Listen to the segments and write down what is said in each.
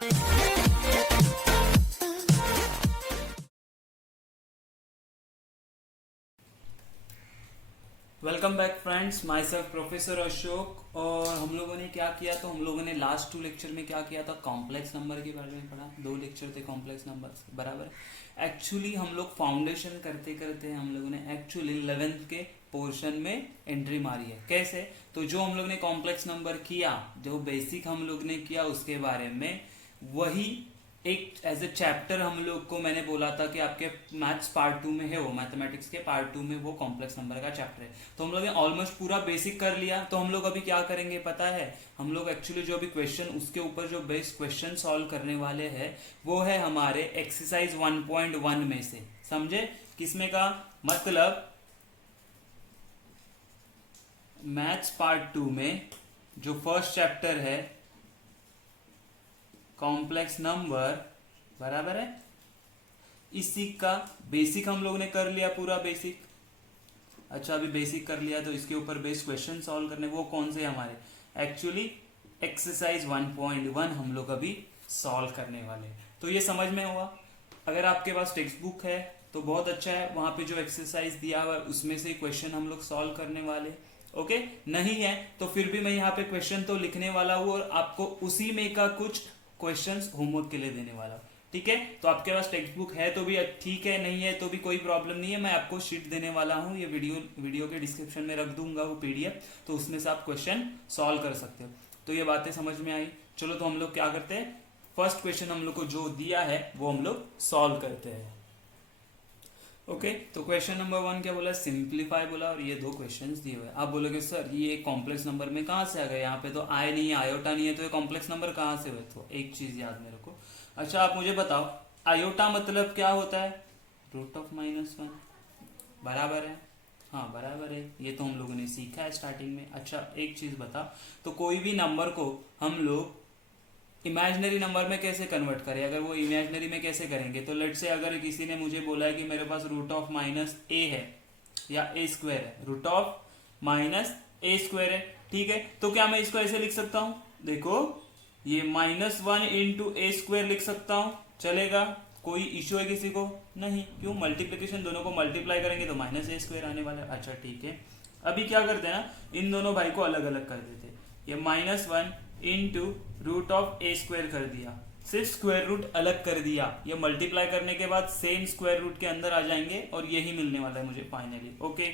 Welcome back friends, my self professor Ashok. और हम लोगों ने क्या किया, तो हम लोगों ने लास्ट 2 लेक्चर में क्या किया था, कॉम्प्लेक्स नंबर के बारे में पढ़ा। 2 लेक्चर थे कॉम्प्लेक्स नंबर, बराबर। एक्चुअली हम लोग फाउंडेशन करते करते हम लोगों ने एक्चुअली 11th के पोर्शन में एंट्री मारी है। कैसे? तो जो हम लोग ने कॉम्प्लेक्स नंबर किया, जो बेसिक हम लोग ने किया उसके बारे में, वही एक एज ए चैप्टर हम लोग को मैंने बोला था कि आपके मैथ्स पार्ट 2 में है, वो मैथमेटिक्स के पार्ट 2 में वो कॉम्प्लेक्स नंबर का चैप्टर है। तो हम लोग ने ऑलमोस्ट पूरा बेसिक कर लिया। तो हम लोग अभी क्या करेंगे पता है? हम लोग एक्चुअली जो अभी क्वेश्चन, उसके ऊपर जो बेस्ट क्वेश्चन सॉल्व करने वाले हैं वो है हमारे एक्सरसाइज 1.1 में से। समझे? किसमें का मतलब मैथ्स पार्ट 2 में जो फर्स्ट चैप्टर है कॉम्प्लेक्स नंबर, बराबर है। इसी का बेसिक हम लोग ने कर लिया, पूरा बेसिक। अच्छा, अभी बेसिक कर लिया तो इसके ऊपर बेस्ड क्वेश्चन सॉल्व करने, वो कौन से हमारे एक्चुअली एक्सरसाइज 1.1 हम लोग अभी सॉल्व करने वाले। तो ये समझ में हुआ। अगर आपके पास टेक्स्ट बुक है तो बहुत अच्छा है, वहां पे जो एक्सरसाइज दिया हुआ है उसमें से क्वेश्चन हम लोग सॉल्व करने वाले। ओके, नहीं है तो फिर भी मैं यहाँ पे क्वेश्चन तो लिखने वाला हूँ और आपको उसी में का कुछ क्वेश्चंस होमवर्क के लिए देने वाला हूँ। ठीक है, तो आपके पास टेक्स्ट बुक है तो भी ठीक है, नहीं है तो भी कोई प्रॉब्लम नहीं है। मैं आपको शीट देने वाला हूँ, ये वीडियो के डिस्क्रिप्शन में रख दूंगा वो पीडीएफ, तो उसमें से आप क्वेश्चन सॉल्व कर सकते हो। तो ये बातें समझ में आई। चलो, तो हम लोग क्या करते हैं, फर्स्ट क्वेश्चन हम लोग को जो दिया है वो हम लोग सॉल्व करते हैं। ओके, तो क्वेश्चन नंबर 1 क्या बोला, सिंप्लीफाई बोला, और ये 2 क्वेश्चंस दिए हुए। आप बोलोगे सर ये कॉम्प्लेक्स नंबर में कहाँ से आ गए, यहाँ पे तो आई नहीं है, आयोटा नहीं है, तो ये कॉम्प्लेक्स नंबर कहाँ से हुए? तो एक चीज याद में रखो। अच्छा, आप मुझे बताओ, आयोटा मतलब क्या होता है? √-1, बराबर है। हाँ बराबर है, ये तो हम लोगों ने सीखा है स्टार्टिंग में। अच्छा, एक चीज बता, तो कोई भी नंबर को हम लोग इमेजिनरी नंबर में कैसे कन्वर्ट करें? अगर वो इमेजिनरी में कैसे करेंगे, तो लेट से अगर किसी ने मुझे बोला है कि मेरे पास √-a है या a² है, √-a² है, ठीक है, तो क्या मैं इसको ऐसे लिख सकता हूं? देखो, ये -1 इंटू a² लिख सकता हूं, चलेगा? कोई इश्यू है किसी को? नहीं। क्यों? मल्टीप्लीकेशन, दोनों को मल्टीप्लाई करेंगे तो -a² आने वाला है। अच्छा ठीक है, अभी क्या करते हैं ना, इन दोनों भाई को अलग अलग कर देते हैं। ये -1 इंटू √-a² कर दिया, सिर्फ स्क्वायर रूट अलग कर दिया। ये मल्टीप्लाई करने के बाद सेम स्क्वायर रूट के अंदर आ जाएंगे और यही मिलने वाला है मुझे फाइनली। ओके,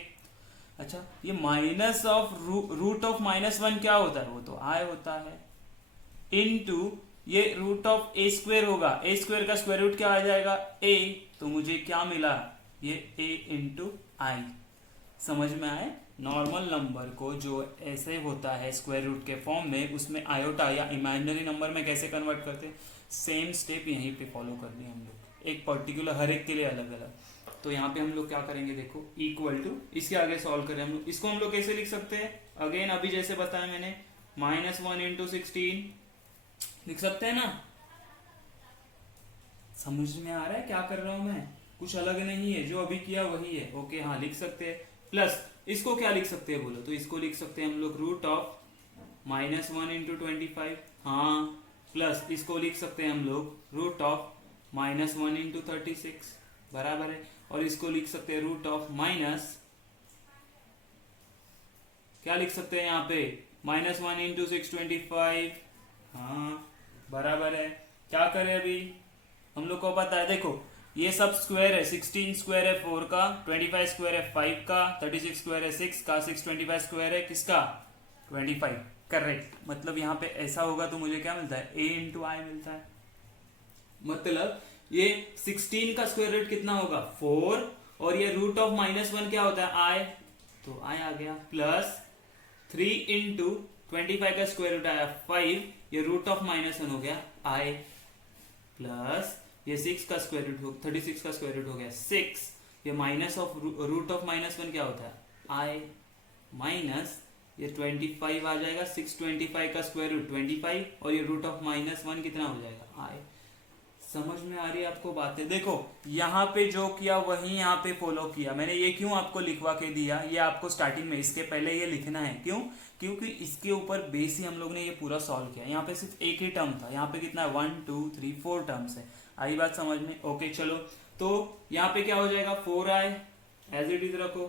अच्छा, ये √-1 क्या होता है? वो तो आई होता है, इनटू ये √-a² होगा, a² का स्क्वायर रूट क्या आ जाएगा? a, तो मुझे क्या मिला? ये a इंटू आई। समझ में आए? नॉर्मल नंबर को जो ऐसे होता है स्क्वायर रूट के फॉर्म में, उसमें आयोटा या इमेजिनरी नंबर में कैसे कन्वर्ट करते हैं, सेम स्टेप यहीं पे फॉलो करनी है हम लोग, एक पर्टिकुलर हर एक के लिए अलग अलग। तो यहाँ पे हम लोग क्या करेंगे, देखो, इक्वल टू, इसके आगे सॉल्व करें हम लोग। इसको हम लोग कैसे लिख सकते हैं? अगेन अभी जैसे बताया मैंने, -1 इंटू 16 लिख सकते हैं ना? समझ में आ रहा है क्या कर रहा हूं मैं? कुछ अलग नहीं है, जो अभी किया वही है। ओके, हाँ लिख सकते हैं। प्लस इसको क्या लिख सकते हैं बोलो, तो इसको लिख सकते हैं हम लोग √-1 इंटू 25, हाँ। प्लस इसको लिख सकते हैं हम लोग √-1 इंटू 36, बराबर है। और इसको लिख सकते हैं क्या लिख सकते हैं यहाँ पे, -1 इंटू 625, हाँ बराबर है। क्या करें अभी, हम लोग को पता है, देखो ये सब स्क्वायर है, 16 स्क्वायर है 4 का, 25 स्क्वायर है 5 का, 36 स्क्वायर है 6 का, 625 स्क्वायर है किसका? 25, करेक्ट। मतलब यहाँ पे ऐसा होगा तो मुझे क्या मिलता है? a इंटू आई मिलता है। मतलब ये 16 का स्क्वायर रूट कितना होगा? 4, और ये √-1 क्या होता है? आई, तो आई आ गया। प्लस 3 इंटू 25 का स्क्वायर रूट आया 5, ये √-1 हो गया आई, प्लस ये 6 का स्क्वायर रूट, 36 का स्क्वायर रूट हो गया 6, ये √-1 क्या होता है? आई, माइनस ये 25 आ जाएगा, 625 का स्क्वायर रूट 25, और ये √-1 कितना हो जाएगा? आई। समझ में आ रही है आपको बातें? देखो यहाँ पे जो किया वही यहाँ पे फॉलो किया मैंने। ये क्यों आपको लिखवा के दिया, ये आपको स्टार्टिंग में इसके पहले ये लिखना है। क्यों? क्योंकि इसके ऊपर बेस ही हम लोग ने ये पूरा सॉल्व किया। यहाँ पे सिर्फ एक ही टर्म था, यहाँ पे कितना है 1 2 3 4 टर्म्स है। आई बात समझ में? ओके चलो, तो यहाँ पे क्या हो जाएगा 4i एज इट इज रखो,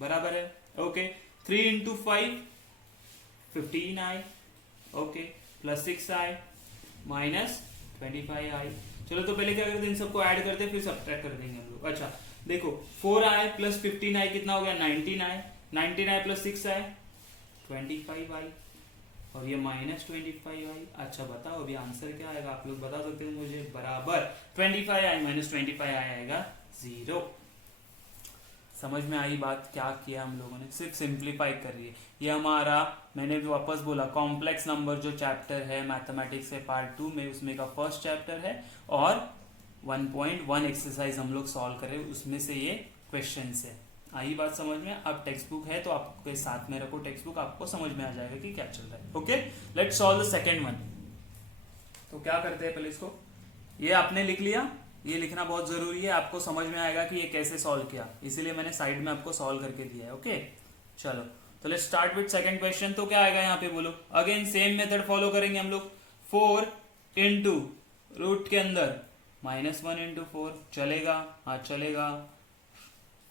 बराबर है। Okay 3 into 5 15i, okay plus 6i minus 25i। चलो तो पहले क्या करते हैं, इन सबको ऐड करते हैं फिर सब्ट्रैक्ट कर देंगे हम लोग। अच्छा देखो 4i प्लस 15i कितना हो गया 19i, 19i plus 6i 25i और ये माइनस 25i। अच्छा बताओ अभी आंसर क्या आएगा, आप लोग बता सकते हो मुझे? बराबर 25i माइनस 25i आएगा 0। समझ में आई बात? क्या किया हम लोगों ने, सिर्फ सिंप्लीफाई कर रही है। ये हमारा, मैंने भी वापस बोला, कॉम्प्लेक्स नंबर जो चैप्टर है मैथमेटिक्स है पार्ट 2 में, उसमें का फर्स्ट चैप्टर है और 1.1 एक्सरसाइज हम लोग सॉल्व करें, उसमें से ये क्वेश्चन है। आई बात समझ में? अब टेक्स्ट बुक है तो आपके साथ में रखो टेक्स्ट बुक, आपको समझ में आ जाएगा कि क्या चल रहा है। Okay let's solve the second one. तो क्या करते हैं पहले इसको, ये आपने लिख लिया, ये लिखना बहुत जरूरी है, आपको समझ में आएगा कि ये कैसे सॉल्व किया, इसीलिए मैंने साइड में आपको सॉल्व करके दिया है। ओके चलो तो let's start with second question. तो क्या आएगा यहाँ पे बोलो, अगेन सेम मेथड फॉलो करेंगे हम लोग। 4 इंटू रूट के अंदर -1 इंटू 4 चलेगा, हाँ चलेगा।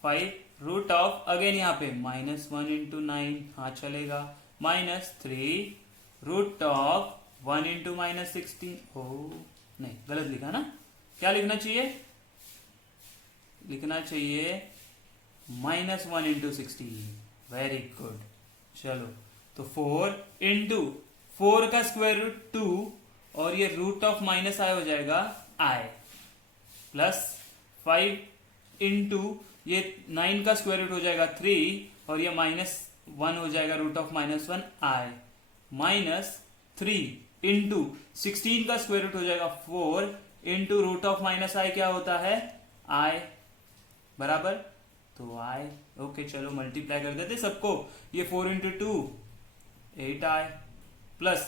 5 रूट ऑफ, अगेन यहाँ पे -1 इंटू 9, हाँ चलेगा। -3 रूट ऑफ 1 इंटू -16, ओ नहीं गलत लिखा ना, क्या लिखना चाहिए? लिखना चाहिए -1 इंटू 16। Very good. चलो तो 4 इंटू 4 का स्क्वायर रूट 2 और ये रूट ऑफ माइनस आई हो जाएगा i, प्लस 5 इंटू ये 9 का स्क्वायर रूट हो जाएगा 3 और ये -1 हो जाएगा रूट ऑफ -1 i, -3 इंटू 16 का स्क्वायर रूट हो जाएगा 4 इंटू रूट ऑफ माइनस आई क्या होता है i, बराबर। तो i, ओके चलो मल्टीप्लाई कर देते सबको। ये 4 into 2 8i plus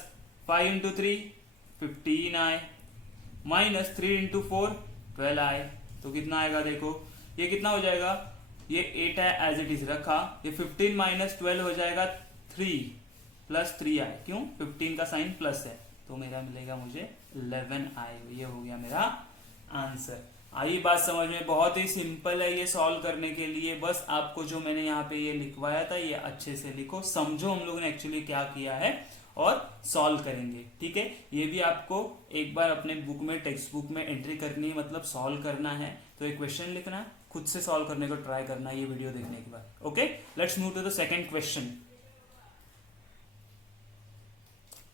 5 into 3 15i minus 3 into 4 12i। तो कितना आएगा देखो, ये कितना हो जाएगा, ये 8 है एज इट इज रखा, ये 15 माइनस 12 हो जाएगा 3 प्लस 3i, क्यों 15 का साइन प्लस है, तो मेरा मिलेगा मुझे 11i। ये हो गया मेरा आंसर। आई बात समझ में? बहुत ही सिंपल है ये सॉल्व करने के लिए, बस आपको जो मैंने यहाँ पे ये लिखवाया था ये अच्छे से लिखो, समझो हम लोगों ने एक्चुअली क्या किया है और सॉल्व करेंगे। ठीक है, ये भी आपको एक बार अपने बुक में, टेक्स्ट बुक में एंट्री करनी है, मतलब सॉल्व करना है। तो एक क्वेश्चन लिखना, खुद से सॉल्व करने को ट्राई करना है ये वीडियो देखने के बाद। Okay let's move to the second question.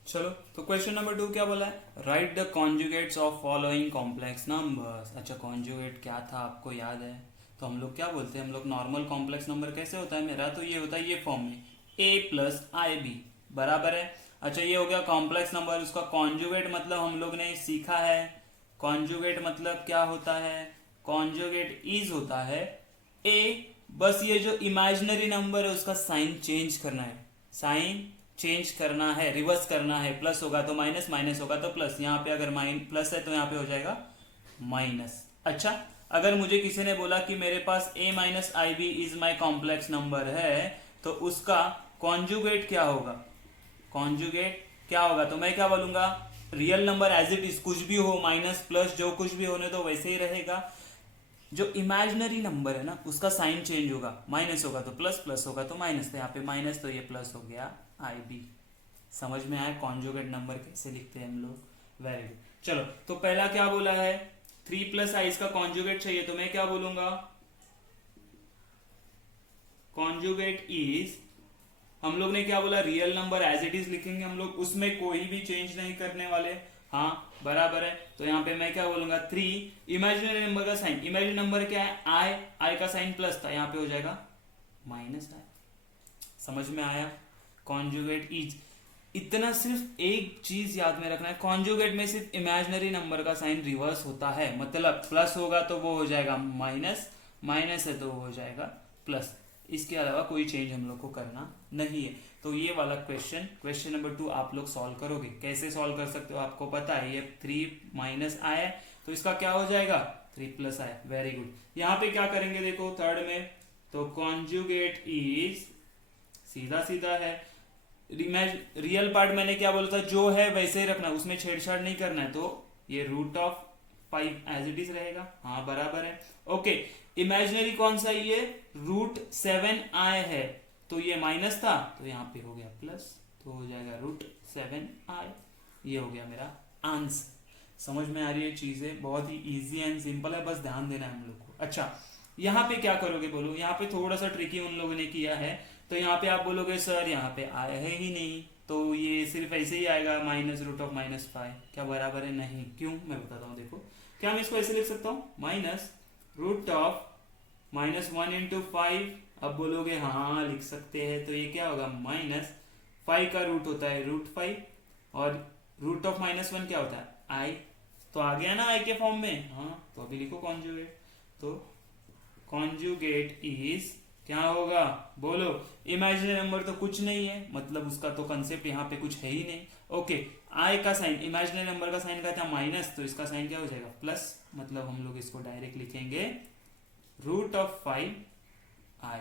चलो तो क्वेश्चन नंबर 2 क्या बोला है, write the conjugates of following complex numbers. अच्छा कॉन्जुगेट क्या था आपको याद है? तो हम लोग क्या बोलते हैं, हम लोग नॉर्मल कॉम्प्लेक्स नंबर कैसे होता है मेरा, तो ये होता है ये फॉर्म में a प्लस आई बी, बराबर है। अच्छा ये हो गया कॉम्प्लेक्स नंबर, उसका कॉन्जुगेट मतलब हम लोग ने सीखा है, कॉन्जुगेट मतलब क्या होता है, कॉन्जुगेट इज होता है a, बस ये जो इमेजिनरी नंबर है उसका साइन चेंज करना है, साइन चेंज करना है, रिवर्स करना है। प्लस होगा तो माइनस, माइनस होगा तो प्लस, यहाँ पे अगर प्लस है तो यहाँ पे हो जाएगा माइनस। अच्छा अगर मुझे किसी ने बोला कि मेरे पास a minus i b is my complex number है, तो उसका कॉन्जुगेट क्या होगा, कॉन्जुगेट क्या होगा, तो मैं क्या बोलूंगा, real number as it is, कुछ भी हो, माइनस प्लस जो कुछ भी होने तो वैसे ही रहेगा। जो इमेजिनरी नंबर है ना उसका साइन चेंज होगा, माइनस होगा तो प्लस, प्लस होगा तो माइनस, तो यहाँ पे माइनस तो ये प्लस हो गया आई बी। समझ में आया कॉन्जुगेट नंबर कैसे लिखते हैं हम लोग? Very good. चलो तो पहला क्या बोला है, 3 प्लस आई इसका कॉन्जुगेट चाहिए, तो मैं क्या बोलूंगा, कॉन्जुगेट इज, हम लोग ने क्या बोला, real number as it is लिखेंगे हम लोग, उसमें कोई भी चेंज नहीं करने वाले, हाँ बराबर है। तो यहाँ पे मैं क्या बोलूंगा 3, इमेजिनरी नंबर का साइन, इमेजिनरी नंबर क्या है आई, आई का साइन प्लस था, यहाँ पे हो जाएगा माइनस आई। समझ में आया? कॉन्जुगेट इज, इतना सिर्फ एक चीज याद में रखना है, कॉन्जुगेट में सिर्फ इमेजिनरी नंबर का साइन रिवर्स होता है, मतलब प्लस होगा तो वो हो जाएगा माइनस, माइनस है तो वो हो जाएगा प्लस, इसके अलावा कोई चेंज हम लोग को करना नहीं है। तो ये वाला क्वेश्चन नंबर 2 आप लोग सॉल्व करोगे। कैसे सॉल्व कर सकते हो आपको पता है, ये 3 माइनस आई है तो इसका क्या हो जाएगा 3 प्लस आई। Very good. यहाँ पे क्या करेंगे देखो थर्ड में, तो कॉन्जुगेट इज सीधा सीधा है, रियल पार्ट मैंने क्या बोला था, जो है वैसे ही रखना, उसमें छेड़छाड़ नहीं करना है, तो ये root of 5 as it is रहेगा। हाँ बराबर है। ओके, इमेजिनरी कौन सा, ये रूट 7 आई है, तो ये माइनस था तो यहाँ पे हो गया प्लस, तो हो जाएगा रूट 7 आई। ये हो गया मेरा आंसर। समझ में आ रही है चीजें, बहुत ही इजी एंड सिंपल है, बस ध्यान देना है हम लोग को। अच्छा, यहाँ पे क्या करोगे बोलो, यहाँ पे थोड़ा सा ट्रिकी उन लोगों ने किया है, तो यहाँ पे आप बोलोगे सर यहाँ पे आया है ही नहीं, तो ये सिर्फ ऐसे ही आएगा माइनस रूट ऑफ -5, क्या बराबर है, नहीं। क्यों, मैं बताता हूँ। देखो क्या मैं इसको ऐसे लिख सकता हूँ, माइनस रूट ऑफ -1 इंटू 5। अब बोलोगे हाँ लिख सकते हैं, तो ये क्या होगा, -5 का रूट होता है √5 और रूट ऑफ -1 क्या होता है आई, तो आ गया ना आई के फॉर्म में। हाँ तो अभी लिखो कॉन्जुगेट, तो कॉन्जुगेट इज क्या होगा बोलो, इमेजिनरी नंबर तो कुछ नहीं है, मतलब उसका तो कंसेप्ट यहाँ पे कुछ है ही नहीं। ओके, आई का साइन, इमेजिनरी नंबर का साइन क्या था माइनस, तो इसका साइन क्या हो जाएगा प्लस, मतलब हम लोग इसको डायरेक्ट लिखेंगे root of 5 i.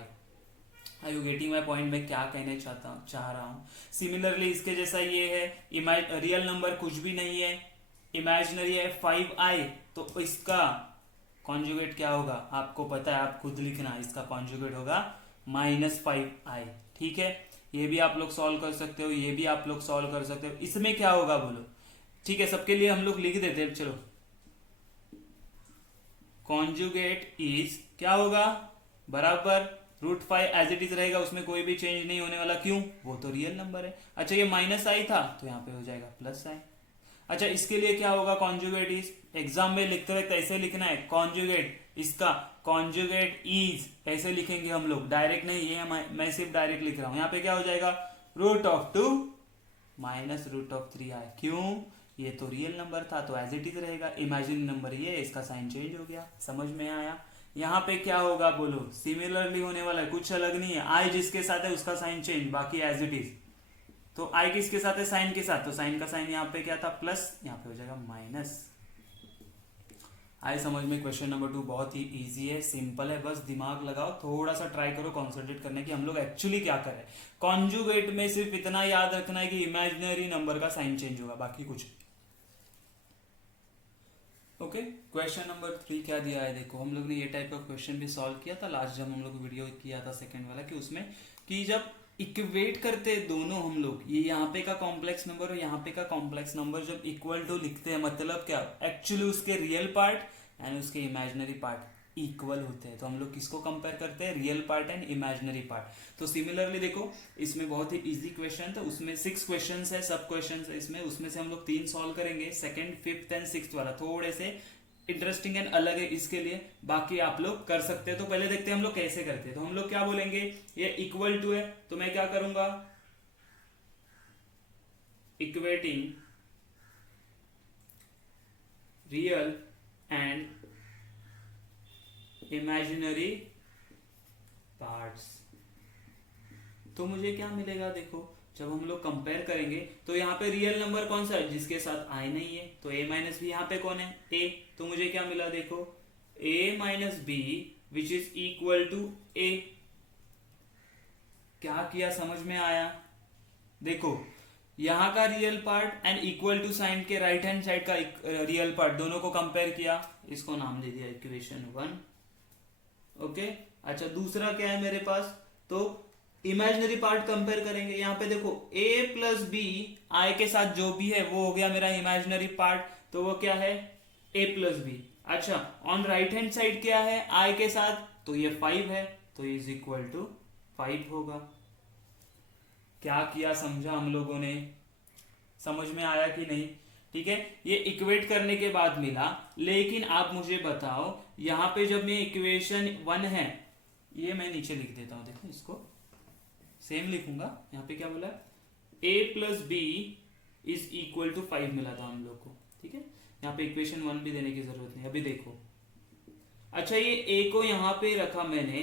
Are you getting my point, मैं क्या कहने चाह रहा हूँ। सिमिलरली इसके जैसा ये है, रियल नंबर कुछ भी नहीं है, इमेजिनरी है 5 आई, तो इसका कॉन्जुगेट क्या होगा आपको पता है, आप खुद लिखना, इसका कॉन्जुगेट होगा -5 आई। ठीक है, ये भी आप लोग सॉल्व कर सकते हो, ये भी आप लोग सॉल्व कर सकते हो। इसमें क्या होगा बोलो, ठीक है सबके लिए हम लोग लिख देते हैं, चलो कॉन्जुगेट इज क्या होगा बराबर √5 एज इट इज रहेगा, उसमें कोई भी चेंज नहीं होने वाला, क्यों, वो तो रियल नंबर है। अच्छा ये माइनस आई था तो यहाँ पे हो जाएगा प्लस आई। अच्छा इसके लिए क्या होगा, कॉन्जुगेट इज, एग्जाम में लिखते वक्त ऐसे लिखना है, कॉन्जुगेट, इसका कॉन्जुगेट इज ऐसे लिखेंगे हम लोग, डायरेक्ट नहीं, ये मैं सिर्फ डायरेक्ट लिख रहा हूं। यहाँ पे क्या हो जाएगा √2 माइनस √3 आई, क्यों, ये तो रियल नंबर था तो एज इट इज रहेगा, इमेजिनरी नंबर ये, इसका साइन चेंज हो गया। समझ में आया। यहाँ पे क्या होगा बोलो, सिमिलरली होने वाला है, कुछ अलग नहीं है, आई जिसके साथ है उसका साइन चेंज, बाकी एज इट इज। तो आई किसके साथ है, साइन के साथ, तो साइन का साइन यहाँ पे क्या था प्लस, यहाँ पे हो जाएगा माइनस। आई समझ में। क्वेश्चन नंबर 2 बहुत ही इजी है, सिंपल है, बस दिमाग लगाओ, थोड़ा सा ट्राई करो कॉन्सेंट्रेट करने की हम लोग एक्चुअली क्या कर रहे हैं। कॉन्जुगेट में सिर्फ इतना याद रखना है कि इमेजिनरी नंबर का साइन चेंज होगा, बाकी कुछ। ओके, क्वेश्चन नंबर 3 क्या दिया है देखो, हम लोग ने ये टाइप का क्वेश्चन भी सॉल्व किया था लास्ट जब हम लोग वीडियो किया था सेकंड वाला, कि उसमें कि जब इक्वेट करते दोनों हम लोग, ये यहाँ पे का कॉम्प्लेक्स नंबर और यहाँ पे का कॉम्प्लेक्स नंबर जब इक्वल टू लिखते हैं, मतलब क्या, एक्चुअली उसके रियल पार्ट एंड उसके इमेजिनरी पार्ट इक्वल होते हैं, तो हम लोग किसको कंपेयर करते हैं, real part and imaginary part. तो सिमिलरली देखो इसमें बहुत ही इजी क्वेश्चन था, उसमें 6 क्वेश्चन है, सब क्वेश्चन है इसमें, उसमें से हम लोग 3 सॉल्व करेंगे, सेकंड, फिफ्थ एंड सिक्स्थ वाला थोड़े से इंटरेस्टिंग एंड अलग है इसके लिए, बाकी आप लोग कर सकते हैं। तो पहले देखते हैं हम लोग कैसे करते हैं। तो हम लोग क्या बोलेंगे, ये इक्वल टू है, तो मैं क्या करूंगा, equating real and imaginary parts, तो मुझे क्या मिलेगा देखो, जब हम लोग कंपेयर करेंगे तो यहाँ पे रियल नंबर कौन सा है, जिसके साथ आई नहीं है, तो a माइनस बी, यहाँ पे कौन है a, तो मुझे क्या मिला देखो, a minus b which is equal to a। क्या किया समझ में आया, देखो यहाँ का real part and equal to sign के राइट हैंड साइड का रियल पार्ट, दोनों को कंपेयर किया, इसको नाम दे दिया इक्वेशन 1। ओके, अच्छा दूसरा क्या है मेरे पास, तो इमेजिनरी पार्ट कंपेयर करेंगे। यहाँ पे देखो a प्लस बी, आई के साथ जो भी है वो हो गया मेरा इमेजिनरी पार्ट, तो वो क्या है a प्लस बी। अच्छा ऑन राइट हैंड साइड क्या है i के साथ, तो ये 5 है, तो इज इक्वल टू 5 होगा। क्या किया समझा हम लोगों ने, समझ में आया कि नहीं, ठीक है। ये इक्वेट करने के बाद मिला, लेकिन आप मुझे बताओ यहाँ पे जब मैं इक्वेशन 1 है, ये मैं नीचे लिख देता हूं, देखो इसको सेम लिखूंगा, यहाँ पे क्या बोला, a plus b is equal to 5 मिला था हम लोग को, ठीक है। यहाँ पे इक्वेशन 1 भी देने की जरूरत नहीं, अभी देखो। अच्छा ये a को यहाँ पे रखा मैंने,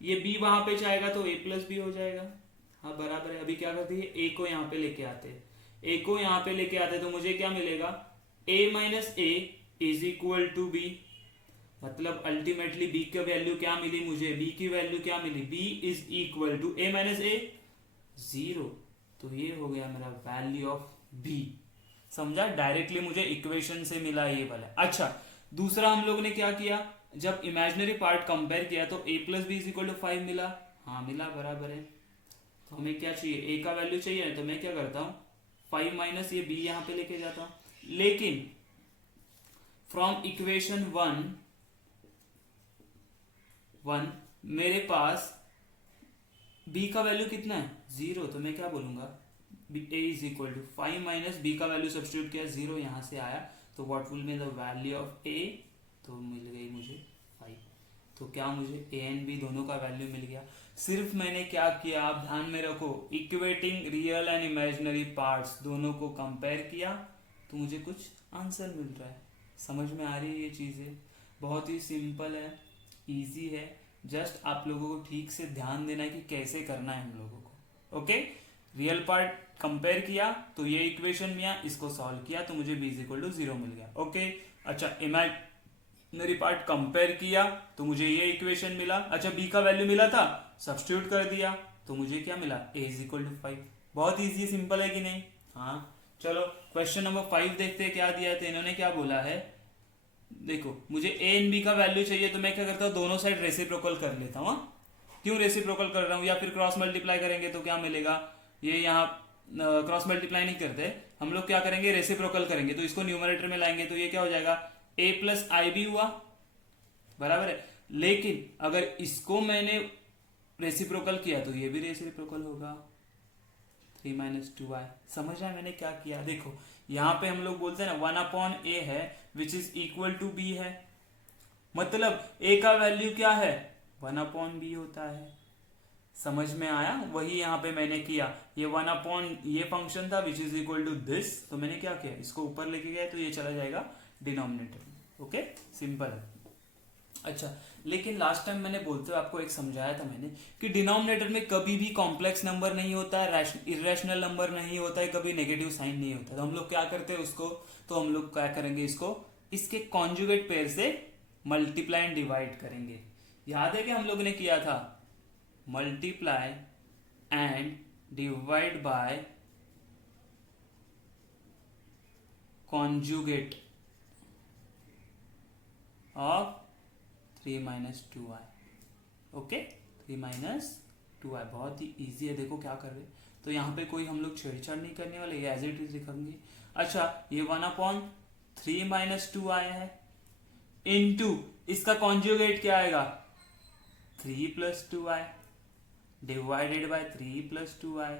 ये b वहां पे जाएगा तो a प्लस बी हो जाएगा, हाँ बराबर है। अभी क्या करते हैं, ए को यहाँ पे लेके आते हैं, ए को यहाँ पे लेके आते हैं, तो मुझे क्या मिलेगा, A minus A is equal to B. मतलब अल्टीमेटली बी की वैल्यू क्या मिली मुझे, बी की वैल्यू क्या मिली, B is equal to A minus A, 0। तो ये हो गया मेरा वैल्यू ऑफ बी। समझा, डायरेक्टली मुझे इक्वेशन से मिला ये वाला। अच्छा, दूसरा हम लोग ने क्या किया, जब इमेजिनरी पार्ट कंपेयर किया तो a plus b is equal to 5 मिला। हाँ मिला, बराबर है। तो हमें क्या चाहिए, a का वैल्यू चाहिए, तो मैं क्या करता हूँ 5 माइनस ये b यहाँ पे लेके जाता हूँ। लेकिन फ्रॉम इक्वेशन वन मेरे पास b का वैल्यू कितना है, 0। तो मैं क्या बोलूंगा, a is equal to 5 minus b का वैल्यू सब्स्टिट्यूट किया, 0 यहाँ से आया, तो what will be the value of a, तो मिल गई मुझे 5। तो क्या मुझे a एंड b दोनों का वैल्यू मिल गया। सिर्फ मैंने क्या किया, आप ध्यान में रखो, equating real and imaginary parts दोनों को कंपेयर किया तो मुझे कुछ आंसर मिल रहा है। समझ में आ रही है ये चीज़ें, बहुत ही सिंपल है, इजी है। जस्ट आप लोगों को ठीक से ध्यान देना है कि कैसे करना है हम लोगों को। ओके, रियल पार्ट कंपेयर किया तो ये इक्वेशन में इसको सॉल्व किया तो मुझे b इज इक्वल टू 0 मिल गया। ओके, अच्छा, इमेजिनरी पार्ट कंपेयर किया तो मुझे ये इक्वेशन मिला। अच्छा, b का वैल्यू मिला था, सब्स्टिट्यूट कर दिया तो मुझे क्या मिला, a इज इक्वल टू 5। बहुत इजी सिंपल है कि नहीं। हाँ चलो, क्वेश्चन नंबर 5 देखते हैं क्या दिया है। तो इन्होंने क्या बोला है, देखो मुझे a एंड b का वैल्यू चाहिए, तो मैं क्या करता हूँ, दोनों साइड रेसिप्रोकल कर लेता हूँ। क्यों रेसिप्रोकल कर रहा हूँ, या फिर क्रॉस मल्टीप्लाई करेंगे तो क्या मिलेगा, ये यहाँ क्रॉस मल्टीप्लाई नहीं करते हम लोग, क्या करेंगे रेसिप्रोकल करेंगे, तो इसको न्यूमरेटर में लाएंगे तो ये क्या हो जाएगा, a प्लस आई बी हुआ, बराबर है। लेकिन अगर इसको मैंने रेसिप्रोकल किया तो ये भी रेसिप्रोकल होगा, 3 माइनस 2i। समझ आया मैंने क्या किया, देखो यहाँ पे हम लोग बोलते हैं ना 1/a है which is equal to b है, मतलब a का वैल्यू क्या है, 1/b होता है। समझ में आया, वही यहाँ पे मैंने किया, ये 1/ ये फंक्शन था which is equal to this, तो मैंने क्या किया, इसको ऊपर लेके गया तो ये चला जाएगा डिनोमिनेटर में। ओके, सिंपल है। अच्छा, लेकिन लास्ट टाइम मैंने बोलते हुए आपको एक समझाया था मैंने कि डिनोमिनेटर में कभी भी कॉम्प्लेक्स नंबर नहीं होता है, इरेशनल नंबर नहीं होता है, कभी नेगेटिव साइन नहीं होता है। तो हम लोग क्या करते हैं उसको, तो हम लोग क्या करेंगे, इसको इसके कॉन्जुगेट पेयर से मल्टीप्लाई एंड डिवाइड करेंगे। याद है कि हम लोग ने किया था, multiply and divide bye conjugate of 3 minus 2i। Okay, 3 minus 2i बहुत ही इजी है। देखो क्या कर रहे, तो यहाँ पे कोई हम लोग छेड़छाड़ नहीं करने वाले, ये एज इट इज लिखेंगे। अच्छा, ये 1/3 माइनस 2i है, इनटू इसका कॉन्जुगेट क्या आएगा, 3 plus 2i divided by 3 plus 2i।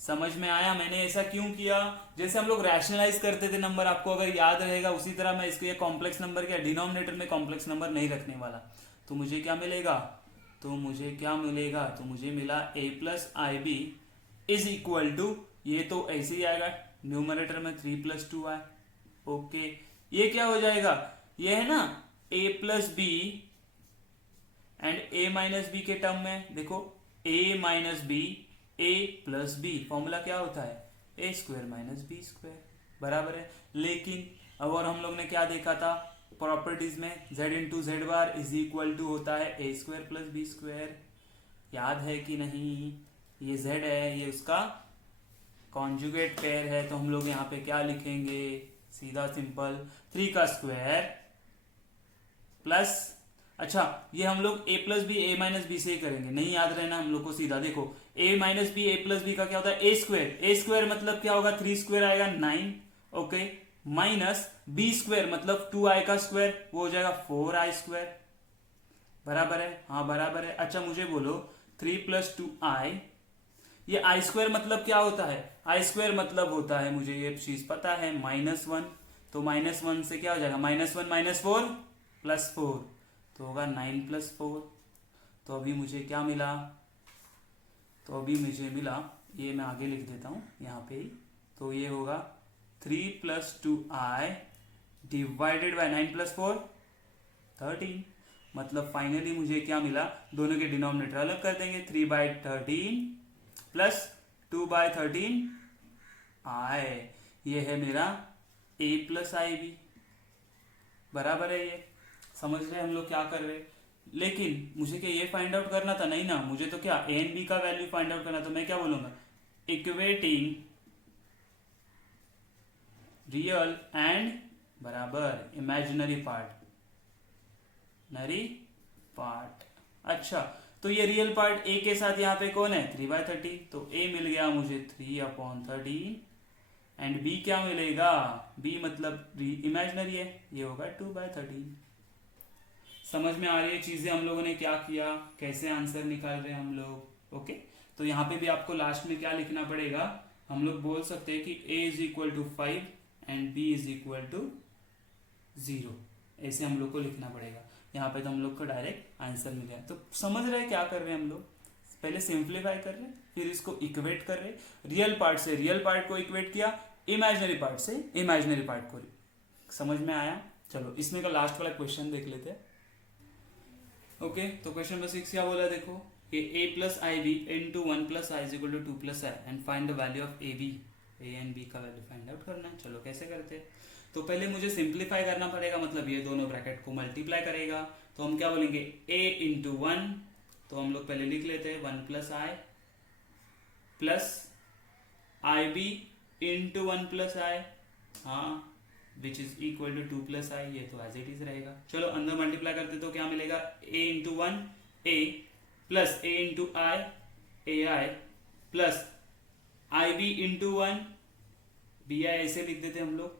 समझ में आया मैंने ऐसा क्यों किया, जैसे हम लोग रैशनलाइज करते थे नंबर, आपको अगर याद रहेगा, उसी तरह मैं इसको ये कॉम्प्लेक्स नंबर क्या, डिनोमिनेटर में कॉम्प्लेक्स नंबर नहीं रखने वाला। तो मुझे क्या मिलेगा, तो मुझे मिला a plus i b is equal to, ये तो ऐसे ही आएगा न्यूमरेटर में 3 प्लस 2i। ओके, ये क्या हो जाएगा, ये है ना a plus b and a minus b के टर्म में, देखो a minus b a plus b, formula क्या होता है, a square minus b square, बराबर है। लेकिन अब और हम लोग ने क्या देखा था प्रॉपर्टीज में, z into Z bar is equal to होता है a square plus b square, याद है कि नहीं। ये z है, ये उसका कॉन्जुगेट पेयर है, तो हम लोग यहाँ पे क्या लिखेंगे, सीधा सिंपल 3 का स्क्वायर प्लस, अच्छा ये हम लोग a plus b a minus b से ही करेंगे, नहीं याद रहना हम लोग को, सीधा देखो a minus b a plus b का क्या होता है, ए स्क्वायर मतलब क्या होगा, 3 स्क्वायर आएगा 9, ओके, माइनस बी स्क्वायर मतलब 2i का स्क्वायर, वो हो जाएगा 4i स्क्वायर, बराबर है। हाँ बराबर है। अच्छा मुझे बोलो 3 प्लस 2i, ये आई स्क्वायर मतलब क्या होता है, आई स्क्वायर मतलब होता है, मुझे ये चीज पता है, -1, तो -1 से क्या हो जाएगा, -1 माइनस 4 प्लस 4, तो होगा 9 प्लस 4। तो अभी मुझे क्या मिला, ये मैं आगे लिख देता हूँ यहाँ पे ही, तो ये होगा 3 plus 2i divided by 9 plus 4 13, मतलब फाइनली मुझे क्या मिला, दोनों के डिनोमिनेटर अलग कर देंगे, 3/13 प्लस 2/13 आई, ये है मेरा a प्लस आई बी, बराबर है ये। समझ रहे हैं हम लोग क्या कर रहे हैं? लेकिन मुझे क्या ये फाइंड आउट करना था? नहीं ना, मुझे तो क्या ए एंड बी का वैल्यू फाइंड आउट करना। तो मैं क्या बोलूंगा, इक्वेटिंग रियल एंड बराबर इमेजिनरी पार्ट। अच्छा, तो ये रियल पार्ट ए के साथ यहाँ पे कौन है, 3/13, तो ए मिल गया मुझे 3/13 एंड बी क्या मिलेगा, बी मतलब इमेजिनरी है, ये होगा 2/13। समझ में आ रही है चीजें हम लोगों ने क्या किया, कैसे आंसर निकाल रहे हैं हम लोग? ओके, तो यहाँ पे भी आपको लास्ट में क्या लिखना पड़ेगा, हम लोग बोल सकते हैं कि a is equal to 5 and b is equal to 0, ऐसे हम लोग को लिखना पड़ेगा। यहाँ पे तो हम लोग को डायरेक्ट आंसर मिल गया। तो समझ रहे हैं क्या कर रहे हैं हम लोग, पहले सिंप्लीफाई कर रहे हैं, फिर इसको इक्वेट कर रहे हैं, रियल पार्ट से रियल पार्ट को इक्वेट किया, इमेजिनरी पार्ट से इमेजिनरी पार्ट को। समझ में आया? चलो इसमें का लास्ट वाला क्वेश्चन देख लेते हैं। ओके, तो क्वेश्चन नंबर 6 क्या बोला देखो, कि a plus i B into 1 plus i is equal to 2 plus i and find the value of a b, a and b का वैल्यू फाइंड आउट करना है। चलो कैसे करते हैं, तो पहले मुझे सिंप्लीफाई करना पड़ेगा, मतलब ये दोनों ब्रैकेट को मल्टीप्लाई करेगा। तो हम क्या बोलेंगे, a इंटू 1, तो हम लोग पहले लिख लेते हैं 1 plus i B into 1 plus i, हाँ, which is equal to 2 plus i, ये तो एज इट इज रहेगा। चलो अंदर मल्टीप्लाई करते तो क्या मिलेगा, a into 1 a plus a into i A i plus i B into 1 B i, ऐसे लिख देते हम लोग,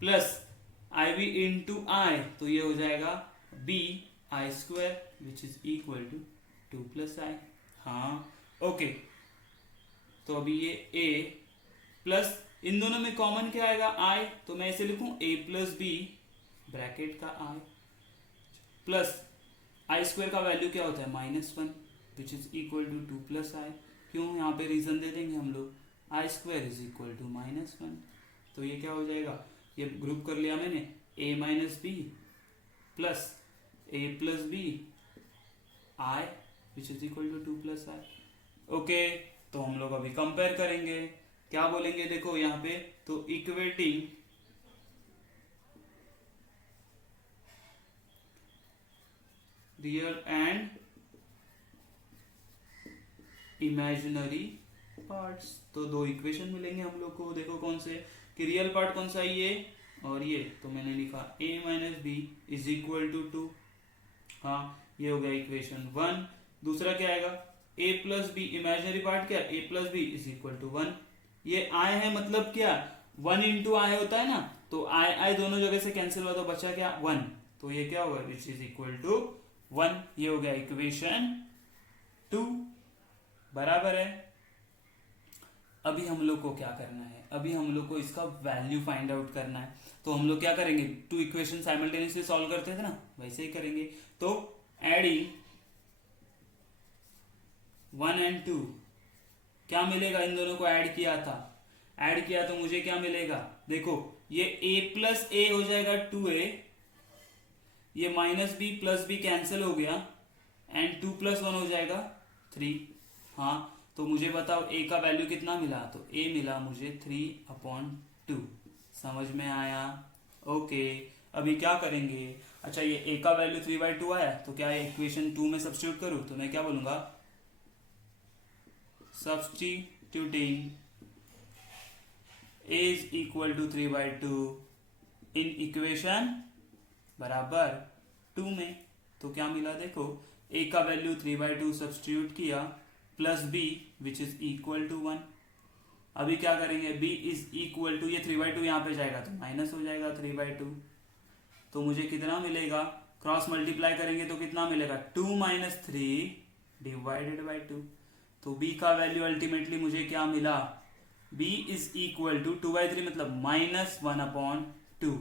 plus i B into i, तो ये हो जाएगा b i square which is equal to 2 plus i. हाँ ओके, तो अभी ये a प्लस इन दोनों में कॉमन क्या आएगा, i, तो मैं ऐसे लिखूं a प्लस बी ब्रैकेट का i प्लस आई स्क्वायर का वैल्यू क्या होता है, -1 which is equal to 2 plus i. क्यों, यहाँ पे रीजन दे देंगे हम लोग, i square is equal to -1, तो ये क्या हो जाएगा, ये ग्रुप कर लिया मैंने, a minus b plus a plus b i which is equal to 2 plus i. Okay, तो हम लोग अभी कंपेयर करेंगे, क्या बोलेंगे देखो यहाँ पे, तो equating real and imaginary parts, तो दो इक्वेशन मिलेंगे हम लोग को। देखो कौन से, कि रियल पार्ट कौन सा है, ये और ये, तो मैंने लिखा a minus b is equal to 2, हाँ ये हो गया इक्वेशन 1। दूसरा क्या आएगा, a plus b, imaginary part क्या, a plus b is equal to 1, ये आई है, मतलब क्या 1 इंटू आई होता है ना, तो आई दोनों जगह से कैंसिल हुआ तो बचा क्या 1, तो ये क्या होगा, विच इज इक्वल टू 1, ये हो गया इक्वेशन 2, बराबर है। अभी हम लोग को क्या करना है, अभी हम लोग को इसका वैल्यू फाइंड आउट करना है। तो हम लोग क्या करेंगे, 2 इक्वेशन साइमल्टेनियसली सॉल्व करते थे ना, वैसे ही करेंगे। तो एडिंग 1 एंड 2, क्या मिलेगा, इन दोनों को ऐड किया तो मुझे क्या मिलेगा, देखो ये a प्लस ए हो जाएगा 2a, ये minus b plus b cancel हो गया एंड 2 प्लस 1 हो जाएगा 3। हाँ, तो मुझे बताओ a का वैल्यू कितना मिला, तो a मिला मुझे 3/2। समझ में आया? ओके, अभी क्या करेंगे, अच्छा ये a का वैल्यू 3/2 आया, तो क्या इक्वेशन 2 में सब्स्टिट्यूट करूं, तो मैं क्या बोलूंगा, substituting a is equal to 3/2 in equation बराबर 2 में, तो क्या मिला देखो, a का वैल्यू 3/2 सब्स्टिट्यूट किया plus b which is equal to 1। अभी क्या करेंगे, b इज इक्वल टू, ये 3/2 यहाँ पे जाएगा तो माइनस हो जाएगा 3/2, तो मुझे कितना मिलेगा, क्रॉस मल्टीप्लाई करेंगे तो कितना मिलेगा, 2 - 3 डिवाइडेड बाई 2, तो b का वैल्यू अल्टीमेटली मुझे क्या मिला, b इज इक्वल टू 2/3 मतलब -1/2,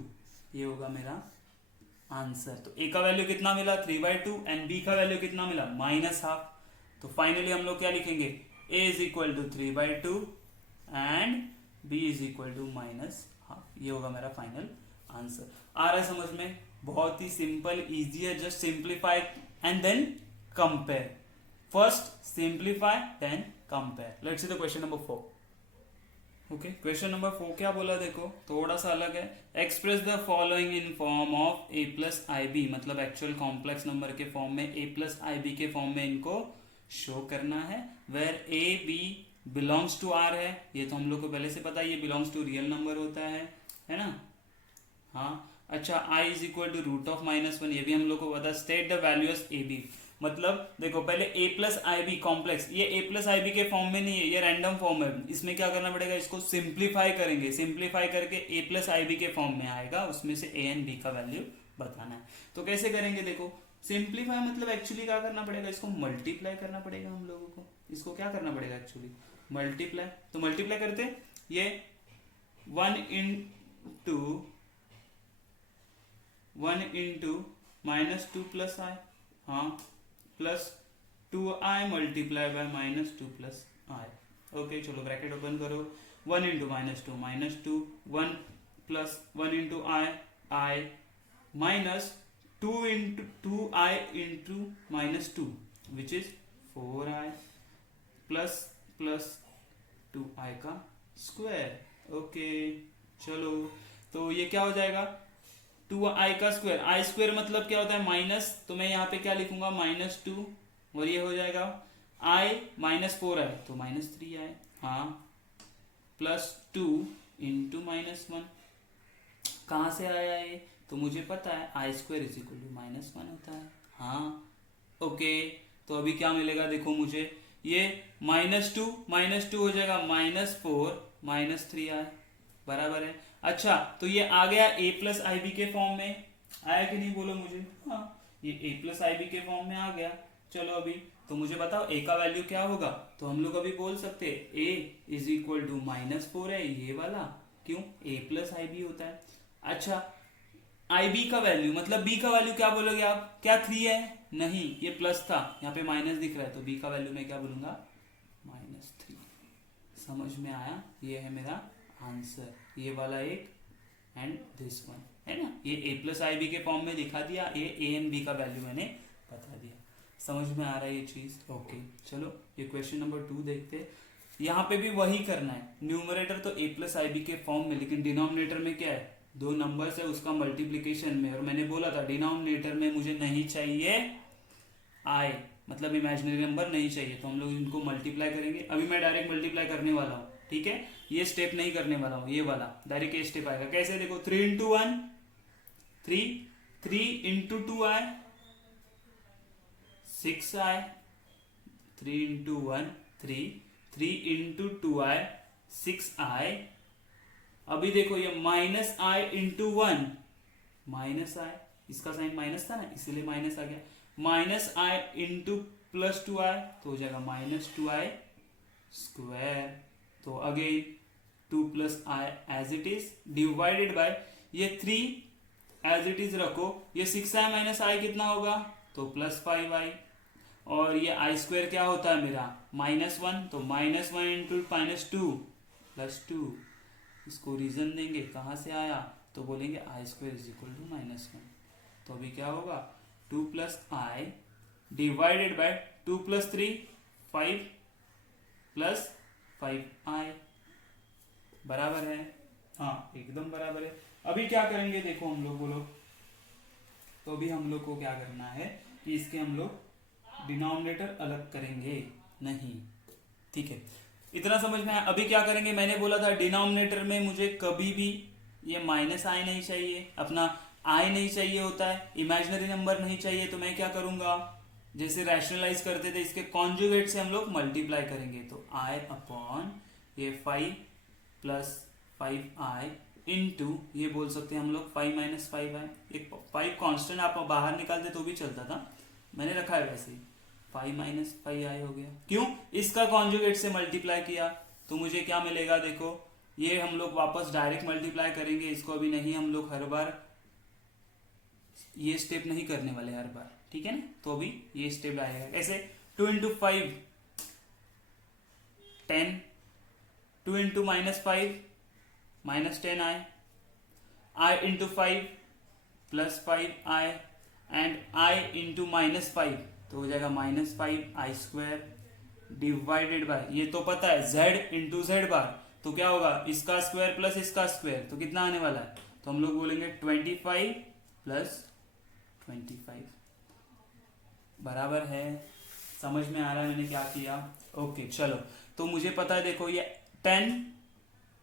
ये होगा मेरा आंसर। तो a का वैल्यू कितना मिला 3/2 एंड b का वैल्यू कितना मिला -1/2, तो फाइनली हम लोग क्या लिखेंगे, a is equal to 3/2 and b is equal to -1/2, ये होगा मेरा फाइनल आंसर। आ रहा है समझ में? बहुत ही सिंपल, इजी है, just simplify and then compare. First simplify then compare. Let's see the question number 4। Okay, question number 4 क्या बोला देखो, थोड़ा सा अलग है। Express the following in form of a plus i b, मतलब एक्चुअल कॉम्प्लेक्स नंबर के फॉर्म में a प्लस आई बी के फॉर्म में इनको शो करना है, where a b belongs to r है। ये तो हम लोग को पहले से पता है, ये बिलोंग्स टू रियल नंबर होता है ना। हाँ, अच्छा, i is equal to root of -1, ये भी हम लोग को पता। State the values a b, मतलब देखो पहले a plus i b complex, ये a प्लस आई बी के फॉर्म में नहीं है, ये रैंडम फॉर्म है। इसमें क्या करना पड़ेगा, इसको सिंप्लीफाई करेंगे, सिंप्लीफाई करके a प्लस आई बी के फॉर्म में आएगा, उसमें से a एंड b का वैल्यू बताना है। तो कैसे करेंगे देखो, सिंप्लीफाई मतलब एक्चुअली क्या करना पड़ेगा, इसको मल्टीप्लाई करना पड़ेगा हम लोगों को। इसको क्या करना पड़ेगा एक्चुअली, मल्टीप्लाई। तो मल्टीप्लाई करते ये 1 इंटू -2 प्लस आई, हाँ, plus 2i multiply by -2 plus i. Okay, चलो ब्रैकेट ओपन करो। 1 into -2 1 plus 1 into I minus 2 into 2i into -2 which is 4i plus 2i का स्क्वायर। ओके, चलो, तो ये क्या हो जाएगा, 2i का स्क्वायर। आई स्क्वायर मतलब क्या होता है, माइनस, तो मैं यहाँ पे क्या लिखूंगा, -2, और ये हो जाएगा i -4i तो -3i, हाँ, प्लस 2 इंटू -1। कहाँ से आया ये, तो मुझे पता है आई स्क्वायर इज इक्वल टू -1 होता है, हाँ। ओके, तो अभी क्या मिलेगा देखो मुझे, ये -2 हो जाएगा -4 -3i, बराबर है। अच्छा, तो ये आ गया a प्लस आई बी के फॉर्म में, आया कि नहीं बोलो मुझे, हाँ, ये a प्लस आई बी के फॉर्म में आ गया। चलो अभी तो मुझे बताओ a का वैल्यू क्या होगा, तो हम लोग अभी बोल सकते हैं a इज इक्वल टू -4 है ये वाला, क्यों, a प्लस आई बी होता है। अच्छा, आई बी का वैल्यू मतलब b का वैल्यू क्या बोलोगे आप, क्या 3 है, नहीं, ये प्लस था, यहाँ पे माइनस दिख रहा है, तो b का वैल्यू मैं क्या बोलूंगा, -3। समझ में आया, ये है मेरा आंसर, ये वाला एक एंड दिस वन, है ना। ये a प्लस आई बी के फॉर्म में दिखा दिया, a एंड b का वैल्यू मैंने बता दिया। समझ में आ रहा है ये चीज। ओके, चलो ये क्वेश्चन नंबर 2 देखते हैं। यहाँ पे भी वही करना है, न्यूमरेटर तो a प्लस आई बी के फॉर्म में, लेकिन डिनोमिनेटर में क्या है, 2 नंबर्स है, उसका मल्टीप्लीकेशन में। और मैंने बोला था डिनोमिनेटर में मुझे नहीं चाहिए i, मतलब इमेजिनरी नंबर नहीं चाहिए, तो हम लोग इनको मल्टीप्लाई करेंगे। अभी मैं डायरेक्ट मल्टीप्लाई करने वाला हूँ, ठीक है, ये स्टेप नहीं करने वाला हूँ, ये वाला डायरेक्ट ये स्टेप आएगा। कैसे देखो, 3 into 1 3 into 2i 6i, 3 into 1 3 into 2i 6i। अभी देखो ये -i इंटू 1 -i, इसका साइन माइनस था ना, इसीलिए माइनस आ गया, -i इंटू +2i तो हो जाएगा -2i स्क्वायर। तो again 2 plus i as it is divided by ये 3 एज इट इज रखो, ये 6i माइनस आई कितना होगा, तो +5i, और ये आई स्क्वायर क्या होता है मेरा -1, तो -1 इंटू -2 +2। इसको रीजन देंगे, कहाँ से आया, तो बोलेंगे आई स्क्वायर इज इक्वल टू -1। तो अभी क्या होगा, 2 plus I divided by 2 plus 3 5 plus 5i, बराबर है, हाँ एकदम बराबर है। अभी क्या करेंगे देखो हम लोग, बोलो, तो अभी हम लोग को क्या करना है कि इसके हम लोग डिनोमिनेटर अलग करेंगे, नहीं, ठीक है, इतना समझ में आया। अभी क्या करेंगे, मैंने बोला था डिनोमिनेटर में मुझे कभी भी ये -i नहीं चाहिए, अपना i नहीं चाहिए होता है, इमेजिनरी नंबर नहीं चाहिए, तो मैं क्या करूंगा, जैसे रैशनलाइज करते थे इसके कॉन्जुगेट से हम लोग मल्टीप्लाई करेंगे, तो i अपॉन ये 5 प्लस 5i इंटू ये बोल सकते हैं हम लोग 5 माइनस 5i, एक 5 कांस्टेंट आप बाहर निकालते तो भी चलता था, मैंने रखा है वैसे ही, 5 माइनस 5i हो गया, क्यों, इसका कॉन्जुगेट से मल्टीप्लाई किया, तो मुझे क्या मिलेगा देखो, ये हम लोग वापस डायरेक्ट मल्टीप्लाई करेंगे, इसको अभी नहीं, हम लोग हर बार ये स्टेप नहीं करने वाले हर बार, ठीक है ना, तो अभी ये स्टेप आएगा ऐसे, 2 into 5 10, 2 into -5 -10i, i into 5 plus 5i and i into -5 तो हो जाएगा -5i स्क्वायर डिवाइडेड बाय, ये तो पता है z इंटू जेड बार, तो क्या होगा इसका स्क्वायर प्लस इसका स्क्वायर, तो कितना आने वाला है, तो हम लोग बोलेंगे 25 प्लस 25 बराबर है। समझ में आ रहा है मैंने क्या किया? ओके चलो, तो मुझे पता है देखो ये 10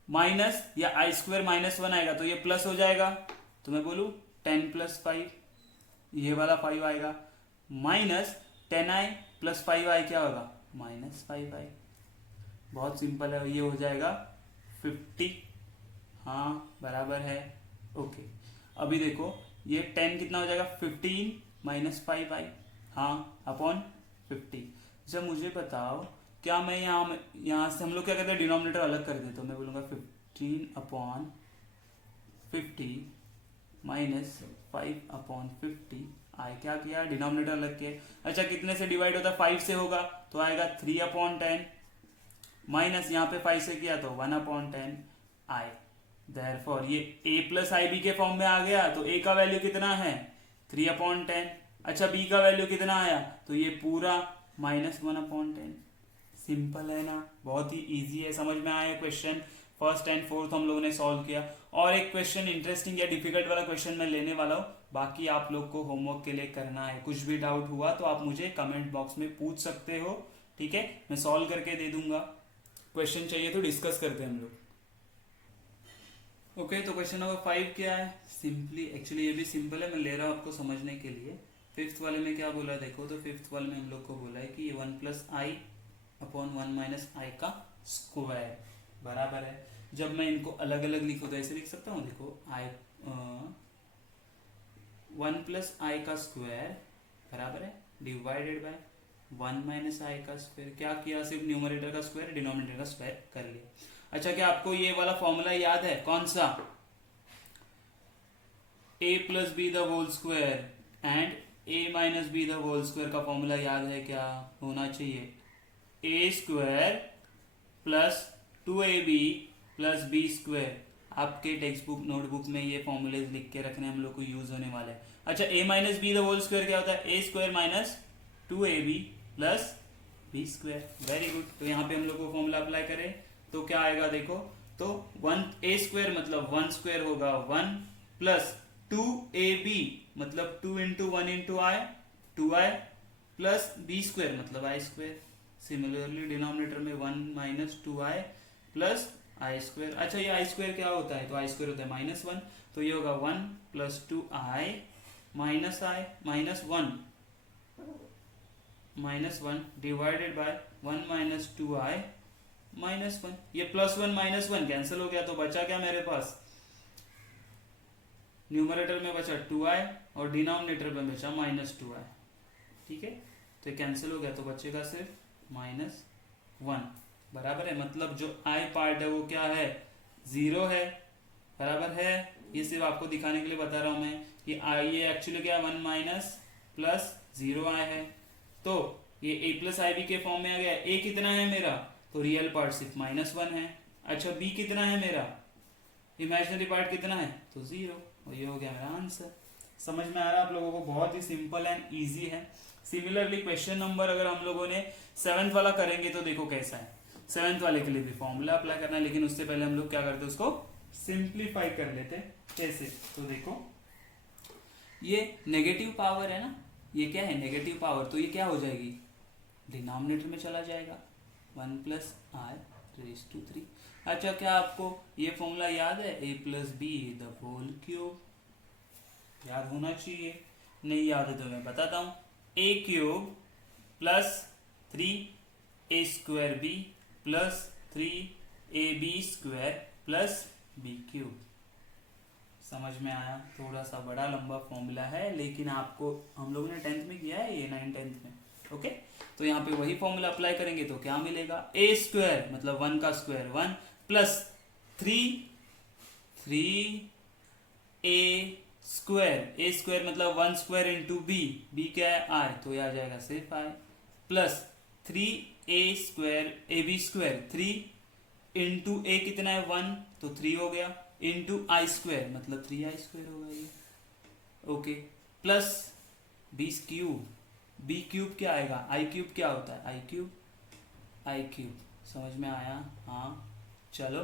माइनस या आई स्क्वायर माइनस 1 आएगा तो ये प्लस हो जाएगा, तो मैं बोलूँ 10 प्लस 5, ये वाला 5 आएगा, माइनस 10i प्लस 5i क्या होगा माइनस 5i। बहुत सिंपल है, ये हो जाएगा 50, हाँ बराबर है। ओके अभी देखो ये 10 कितना हो जाएगा 15 माइनस 5i, हाँ अपॉन 50। जब मुझे बताओ क्या मैं यहाँ से हम लोग क्या करते हैं डिनोमिनेटर अलग कर देते, तो मैं बोलूँगा 15 अपॉन 50 माइनस 5 अपॉन 50, आई क्या किया डिनोमिनेटर अलग किया। अच्छा कितने से डिवाइड होता है 5 से होगा, तो आएगा 3 अपॉन 10 माइनस यहाँ पे 5 से किया तो 1 अपॉन 10 आई। देयरफॉर ये a प्लस आई बी के फॉर्म में आ गया, तो a का वैल्यू कितना है 3 अपॉन 10। अच्छा b का वैल्यू कितना आया, तो ये पूरा माइनस 1 अपॉन 10। सिंपल है ना, बहुत ही इजी है, समझ में आया क्वेश्चन। फर्स्ट एंड फोर्थ हम लोगों ने सॉल्व किया, और एक क्वेश्चन इंटरेस्टिंग या डिफिकल्ट वाला क्वेश्चन मैं लेने वाला हूँ, बाकी आप लोग को होमवर्क के लिए करना है। कुछ भी डाउट हुआ तो आप मुझे कमेंट बॉक्स में पूछ सकते हो, ठीक है, मैं सॉल्व करके दे दूंगा। क्वेश्चन चाहिए तो डिस्कस करते हैं हम लोग। ओके तो क्वेश्चन नंबर 5 क्या है, सिंपली एक्चुअली ये भी सिंपल है, मैं ले रहा हूँ आपको समझने के लिए। फिफ्थ वाले में क्या बोला देखो, तो फिफ्थ वाले में हम लोग को बोला है कि ये 1 प्लस आई अपॉन 1 माइनस आई का स्क्वायर बराबर है। जब मैं इनको अलग अलग लिखूँ तो ऐसे लिख सकता हूँ, देखो आई 1 प्लस आई का स्क्वायर बराबर है डिवाइडेड बाय 1 माइनस आई का स्क्वायर। क्या किया, सिर्फ न्यूमरेटर का स्क्वायर डिनोमिनेटर का स्क्वायर कर लिया। अच्छा क्या आपको ये वाला फॉर्मूला याद है, कौन सा, a plus b the whole square and a minus b the whole square का फॉर्मूला याद है? क्या होना चाहिए, a square plus 2ab plus b square. आपके टेक्स्ट बुक नोटबुक में ये फॉर्मूले लिख के रखने हम लोग को यूज होने वाले हैं। अच्छा a minus b the whole square क्या होता है, a square minus 2ab plus b square. Very good, तो यहाँ पे हम लोग को फॉर्मूला अप्लाई करें तो क्या आएगा देखो, तो 1 a स्क्वायर मतलब 1 स्क्वायर होगा 1 प्लस 2ab मतलब 2 इंटू 1 इंटू आई 2i प्लस बी स्क्वायर मतलब आई स्क्वायर। सिमिलरली डिनोमिनेटर में 1 minus 2i plus i square. अच्छा ये आई स्क्वायर क्या होता है, तो आई स्क्वायर होता है माइनस 1, तो ये होगा 1 plus 2i minus I minus 1 divided by 1 minus 2i minus 1। ये प्लस 1 माइनस 1 कैंसिल हो गया, तो बचा क्या मेरे पास, न्यूमरेटर में बचा 2i और डिनोमिनेटर में बचा माइनस 2i, ठीक है, तो कैंसिल हो गया, तो बचेगा सिर्फ माइनस 1 बराबर है। मतलब जो i पार्ट है वो क्या है 0 है बराबर है। ये सिर्फ आपको दिखाने के लिए बता रहा हूं मैं कि i ये एक्चुअली क्या 1 माइनस प्लस 0i है, तो ये a प्लस आई बी के फॉर्म में आ गया। a कितना है मेरा, तो रियल पार्ट सिर्फ माइनस 1 है। अच्छा b कितना है मेरा, इमेजिनरी पार्ट कितना है, तो 0, और ये हो गया मेरा आंसर। समझ में आ रहा है आप लोगों को, बहुत ही सिंपल एंड इजी है। सिमिलरली क्वेश्चन नंबर अगर हम लोगों ने 7th वाला करेंगे तो देखो कैसा है। 7th वाले के लिए भी फॉर्मूला अप्लाई करना है, लेकिन उससे पहले हम लोग क्या करते हैं उसको सिंप्लीफाई कर लेते हैं। कैसे, तो देखो ये नेगेटिव पावर है ना, ये क्या है नेगेटिव पावर, तो ये क्या हो जाएगी डिनोमिनेटर में चला जाएगा 1 प्लस आर रेज टू 3। अच्छा क्या आपको ये फॉर्मूला याद है, a plus b the whole cube, याद होना चाहिए। नहीं याद है तो मैं बताता हूँ, a cube plus 3a square b plus 3ab square plus b cube. समझ में आया, थोड़ा सा बड़ा लंबा फॉर्मूला है, लेकिन आपको हम लोगों ने 10th में किया है, ये 9 10th में। ओके तो यहाँ पे वही फॉर्मूला अप्लाई करेंगे तो क्या मिलेगा, a स्क्वायर मतलब 1 का स्क्वायर 1 प्लस 3a स्क्वायर मतलब 1 स्क्वायर इंटू b क्या है r, तो ये आ जाएगा सिर्फ i plus 3a square ab square 3 into a कितना है 1 तो 3 हो गया इंटू आई स्क्वायर मतलब 3i स्क्वायर होगा ये। ओके प्लस b क्यूब क्या आएगा, आई क्यूब क्या होता है, आई क्यूब आई क्यूब। समझ में आया? हाँ चलो,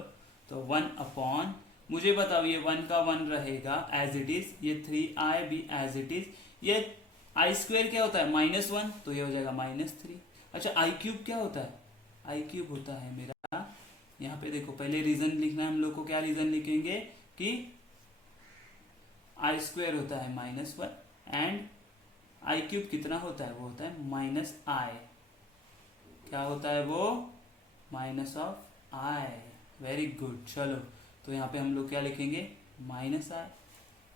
तो 1 मुझे बताओ ये 1 का 1 रहेगा एज इट इज, ये 3i भी एज इट इज, ये आई स्क्वेयर क्या होता है -1, तो ये हो जाएगा -3। अच्छा आई क्यूब क्या होता है? आई क्यूब होता है मेरा, यहाँ पे देखो पहले रीजन लिखना है हम लोग को। क्या रीजन लिखेंगे कि आई स्क्वेयर होता है -1 एंड आई क्यूब कितना होता है? वो होता है -i। क्या होता है वो? -i। Very good. चलो, तो यहाँ पे हम लोग क्या लिखेंगे? -i।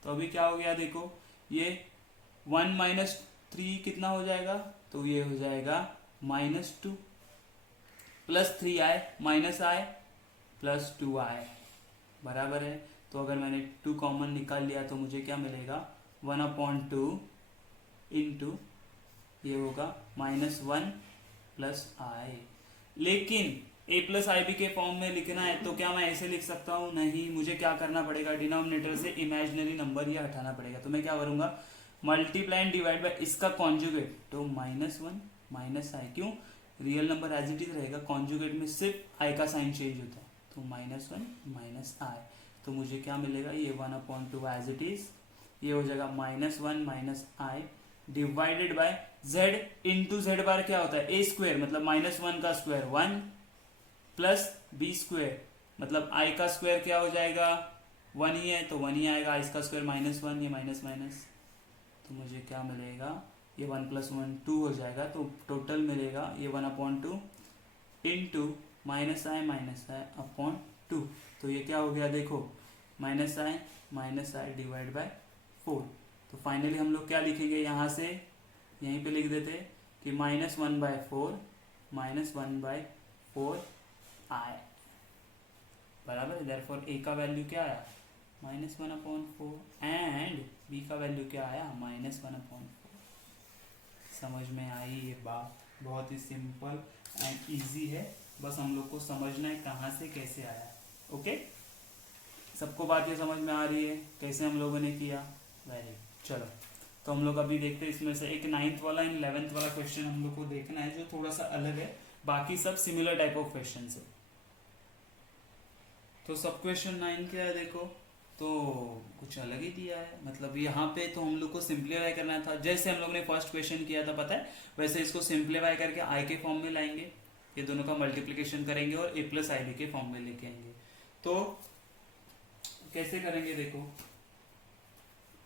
तो अभी क्या हो गया देखो, ये 1 - 3 कितना हो जाएगा? तो ये हो जाएगा -2 plus 3i -i plus 2i बराबर है। तो अगर मैंने 2 कॉमन निकाल लिया तो मुझे क्या मिलेगा? 1/2 इंटू ये होगा -1 प्लस i। लेकिन a प्लस आई बी के फॉर्म में लिखना है तो क्या मैं ऐसे लिख सकता हूँ? नहीं, मुझे क्या करना पड़ेगा? डिनोमिनेटर से इमेजिनरी नंबर ये हटाना पड़ेगा। तो मैं क्या करूँगा? मल्टीप्लाई एंड डिवाइड बाय इसका कॉन्जुगेट, तो -1 -i। क्यों? Real number as it is रहेगा, कॉन्जुगेट में सिर्फ i का साइन चेंज होता है, तो -1 -i। तो मुझे क्या मिलेगा? ये 1/2 एज इट इज, ये हो जाएगा -1 -i divided by z into Z bar क्या होता है? a स्क्वेयर, मतलब -1 का स्क्वायर 1 प्लस b स्क्वेयर, मतलब i का स्क्वायर क्या हो जाएगा? 1 ही है तो 1 ही आएगा, i का स्क्वायर -1, ये माइनस माइनस, तो मुझे क्या मिलेगा? ये 1 + 1 2 हो जाएगा। तो टोटल मिलेगा ये 1/2 इंटू -i/2। तो ये क्या हो गया देखो? -i divide by 4। तो फाइनली हम लोग क्या लिखेंगे? यहाँ से यहीं पे लिख देते कि -1/4 -1/4i बराबर। देयरफॉर a का वैल्यू क्या आया? -1/4 एंड b का वैल्यू क्या आया? -1/4। समझ में आई ये बात? बहुत ही सिंपल एंड इजी है, बस हम लोग को समझना है कहाँ से कैसे आया। ओके, सबको बात ये समझ में आ रही है कैसे हम लोगों ने किया? वेरी। चलो, तो हम लोग अभी देखते हैं इसमें से एक 9th वाला एंड 11th वाला क्वेश्चन हम लोग को देखना है जो थोड़ा सा अलग है, बाकी सब सिमिलर टाइप ऑफ क्वेश्चन है। तो सब क्वेश्चन 9 क्या है देखो, तो कुछ अलग ही दिया है। मतलब यहाँ पे तो हम लोग को सिंप्लीफाई करना था, जैसे हम लोग ने फर्स्ट क्वेश्चन किया था पता है, वैसे इसको सिंप्लीफाई करके आई के फॉर्म में लाएंगे, ये दोनों का मल्टीप्लिकेशन करेंगे और a प्लस आई बी के फॉर्म में लेके आएंगे। तो कैसे करेंगे देखो,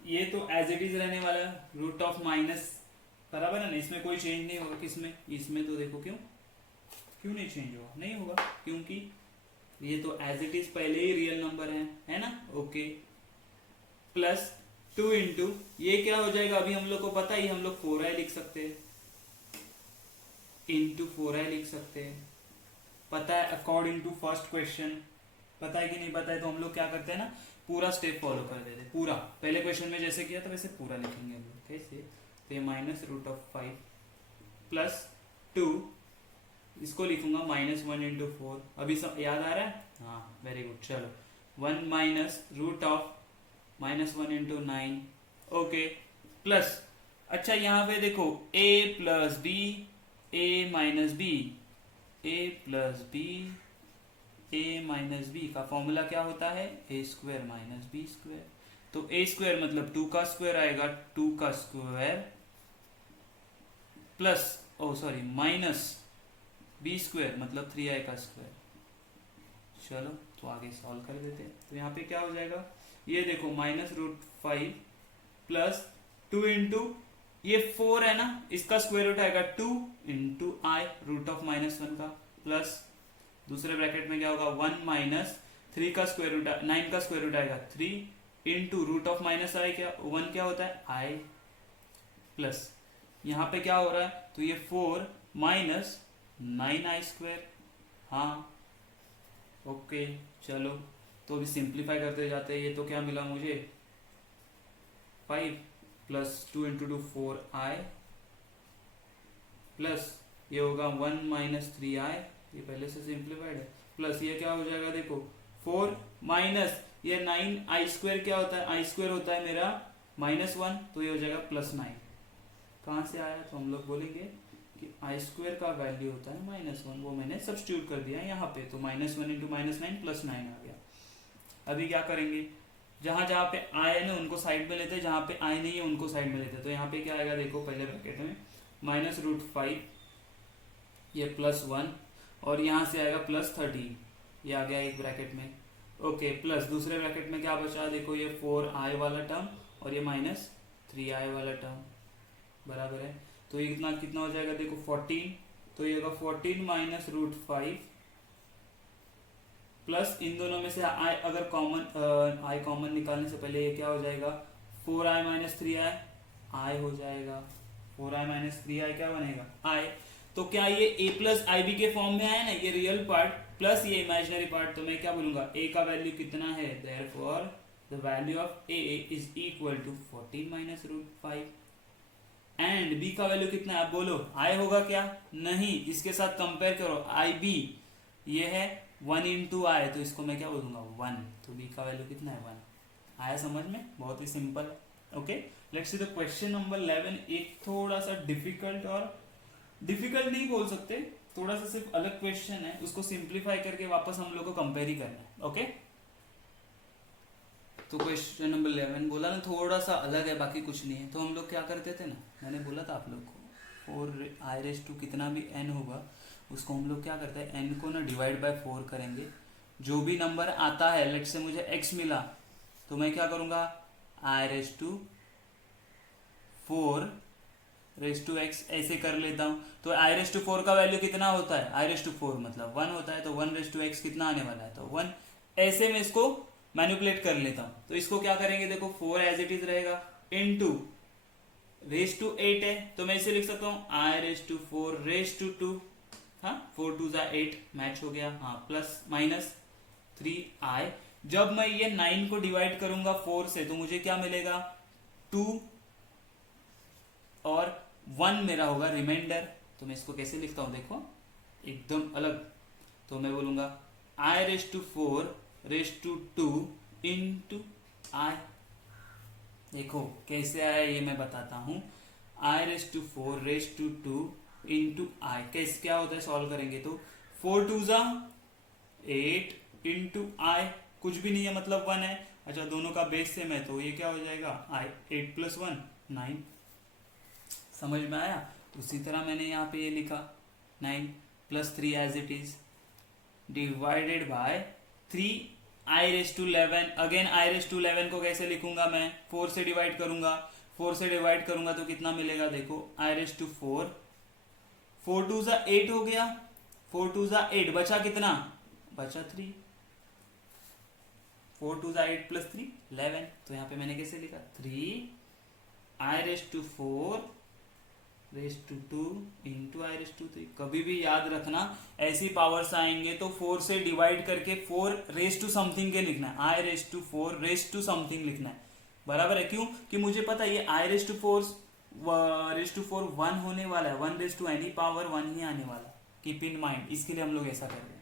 ये तो एज इट इज रहने वाला है, रूट ऑफ माइनस बराबर है ना, इसमें कोई चेंज नहीं होगा। किसमें? इसमें। तो देखो क्यों नहीं चेंज होगा? नहीं होगा, क्योंकि ये तो एज इट इज पहले ही रियल नंबर है ना। ओके, प्लस 2 इंटू ये क्या हो जाएगा? अभी हम लोग को पता ही, हम लोग 4i लिख सकते हैं, इंटू 4i लिख सकते हैं, पता है अकॉर्डिंग टू फर्स्ट क्वेश्चन। पता है कि नहीं पता है? तो हम लोग क्या करते हैं ना, पूरा स्टेप फॉलो कर देते, पूरा पहले क्वेश्चन में जैसे किया था वैसे पूरा लिखेंगे हम लोग। कैसे? तो ये -√5 प्लस 2, इसको लिखूंगा -1 इंटू 4। अभी सब याद आ रहा है? हाँ, वेरी गुड। चलो, 1 -√(-1 इंटू 9). ओके, प्लस, अच्छा यहाँ पे देखो a plus b, a minus b, a plus b, a minus b का फॉर्मूला क्या होता है? a square minus b square. तो a स्क्वायर मतलब 2 का स्क्वायर आएगा, 2 का square plus minus b square मतलब 3i का स्क्वायर। चलो, तो आगे सॉल्व कर देते हैं। तो यहाँ पे क्या हो जाएगा? ये देखो -√5 प्लस 2 इंटू ये 4 है ना, इसका स्क्वायर रूट आएगा 2 इंटू आई रूट ऑफ -1 का, प्लस दूसरे ब्रैकेट में क्या होगा? 1 माइनस 3 का स्क्वायर रूट, 9 का स्क्वायर रूट आएगा 3 इंटू रूट ऑफ -i क्या 1 क्या होता है? i, प्लस यहाँ पे क्या हो रहा है? तो ये 4 माइनस 9i स्क्वायर। हाँ, ओके, चलो, तो अभी सिंप्लीफाई करते जाते हैं। ये तो क्या मिला मुझे? 5 प्लस 2 इंटू 2 4i प्लस ये होगा 1 माइनस 3i, ये पहले से सिंप्लीफाइड है, प्लस ये क्या हो जाएगा देखो 4 माइनस ये 9i स्क्वायर क्या होता है? i स्क्वायर होता है मेरा -1, तो ये हो जाएगा +9। कहाँ से आया? तो हम लोग बोलेंगे कि आई स्क्वायर का वैल्यू होता है -1, वो मैंने सब्स्टिट्यूट कर दिया यहाँ पे, तो -1 इंटू -9 +9 आ गया। अभी क्या करेंगे, जहां जहां पे आई है ना उनको साइड में लेते हैं, जहां पे आई नहीं है उनको साइड में लेते हैं। तो यहाँ पे क्या आएगा देखो, पहले ब्रैकेट में -√5, ये +1, और यहाँ से आएगा +13, ये आ गया एक ब्रैकेट में। ओके, प्लस दूसरे ब्रैकेट में क्या बचा, देखो ये 4i वाला टर्म और ये -3i वाला टर्म, बराबर है। तो ये कितना कितना हो जाएगा देखो 14, तो ये होगा 14 -√5 प्लस इन दोनों में से आई अगर कॉमन आई कॉमन निकालने से पहले ये क्या हो जाएगा, 4i - 3i आई हो जाएगा, 4i - 3i क्या बनेगा आई। तो क्या ये a प्लस आई बी के फॉर्म में आया ना, ये रियल पार्ट प्लस ये इमेजिनरी पार्ट, तो मैं क्या बोलूंगा a का वैल्यू कितना है, therefore the value of a is equal to 14 -√5 and b का वैल्यू कितना है, आप बोलो i होगा क्या, नहीं, इसके साथ कंपेयर करो ib, ये है 1 इंटू आई, तो इसको मैं क्या बोलूंगा 1, तो b का वैल्यू कितना है 1। आया समझ में, बहुत ही सिंपल है। Okay, let's see the question number 11। एक थोड़ा सा डिफिकल्ट, और डिफिकल्ट नहीं बोल सकते, थोड़ा सा सिर्फ अलग क्वेश्चन है, उसको सिंप्लीफाई करके वापस हम लोग को कंपेयर ही करना है। ओके, तो क्वेश्चन नंबर 11 बोला ना थोड़ा सा अलग है, बाकी कुछ नहीं है। तो हम लोग क्या करते थे ना, मैंने बोला था आप लोग को, 4i कितना भी n होगा उसको हम लोग क्या करते हैं, n को ना डिवाइड बाय 4 करेंगे। जो भी नंबर आता है, लेट से मुझे x मिला, तो मैं क्या करूंगा i4 ऐसे कर लेता हूं। तो i4 का वैल्यू कितना होता है, i4 मतलब 1 होता है, तो 1x कितना आने वाला है, तो 1। ऐसे में इसको मैनिपुलेट कर लेता हूं। तो इसको क्या करेंगे, देखो 4 एज इट इज रहेगा, इनटू (8) है, तो मैं इसे लिख सकता हूं i4 हाँ 4 2 8 मैच हो गया, हाँ, प्लस -3i। जब मैं ये 9 को डिवाइड करूंगा 4 से, तो मुझे क्या मिलेगा 2 और 1 मेरा होगा रिमाइंडर। तो मैं इसको कैसे लिखता हूं देखो, एकदम अलग। तो मैं बोलूंगा i4 इंटू आई। देखो कैसे आया ये मैं बताता हूं, i4 इंटू आई कैसे क्या होता है, सॉल्व करेंगे तो 4 2 8 इंटू आई, कुछ भी नहीं है मतलब 1 है। अच्छा, दोनों का बेस सेम है, तो ये क्या हो जाएगा आई, 8 + 1 9। समझ में आया। उसी तरह मैंने यहाँ पे ये लिखा 9 + 3 as it is divided by 3i11। Again i11 को कैसे लिखूंगा मैं, 4 से डिवाइड करूंगा, 4 से डिवाइड करूंगा तो कितना मिलेगा देखो i4 4 2 8 हो गया, 4 2 8, बचा कितना, बचा 3, 4 2 8 + 3 11। तो यहाँ पे मैंने कैसे लिखा 3i4 2 इंटू i3। कभी भी याद रखना, ऐसी पावर्स आएंगे तो 4 से डिवाइड करके 4 समथिंग के लिखना है, i4 समथिंग लिखना है, बराबर है। क्यों कि मुझे पता है ये i4 1 होने वाला है, 1 पावर 1 ही आने वाला, कीप इन माइंड। इसके लिए हम लोग ऐसा कर रहे हैं।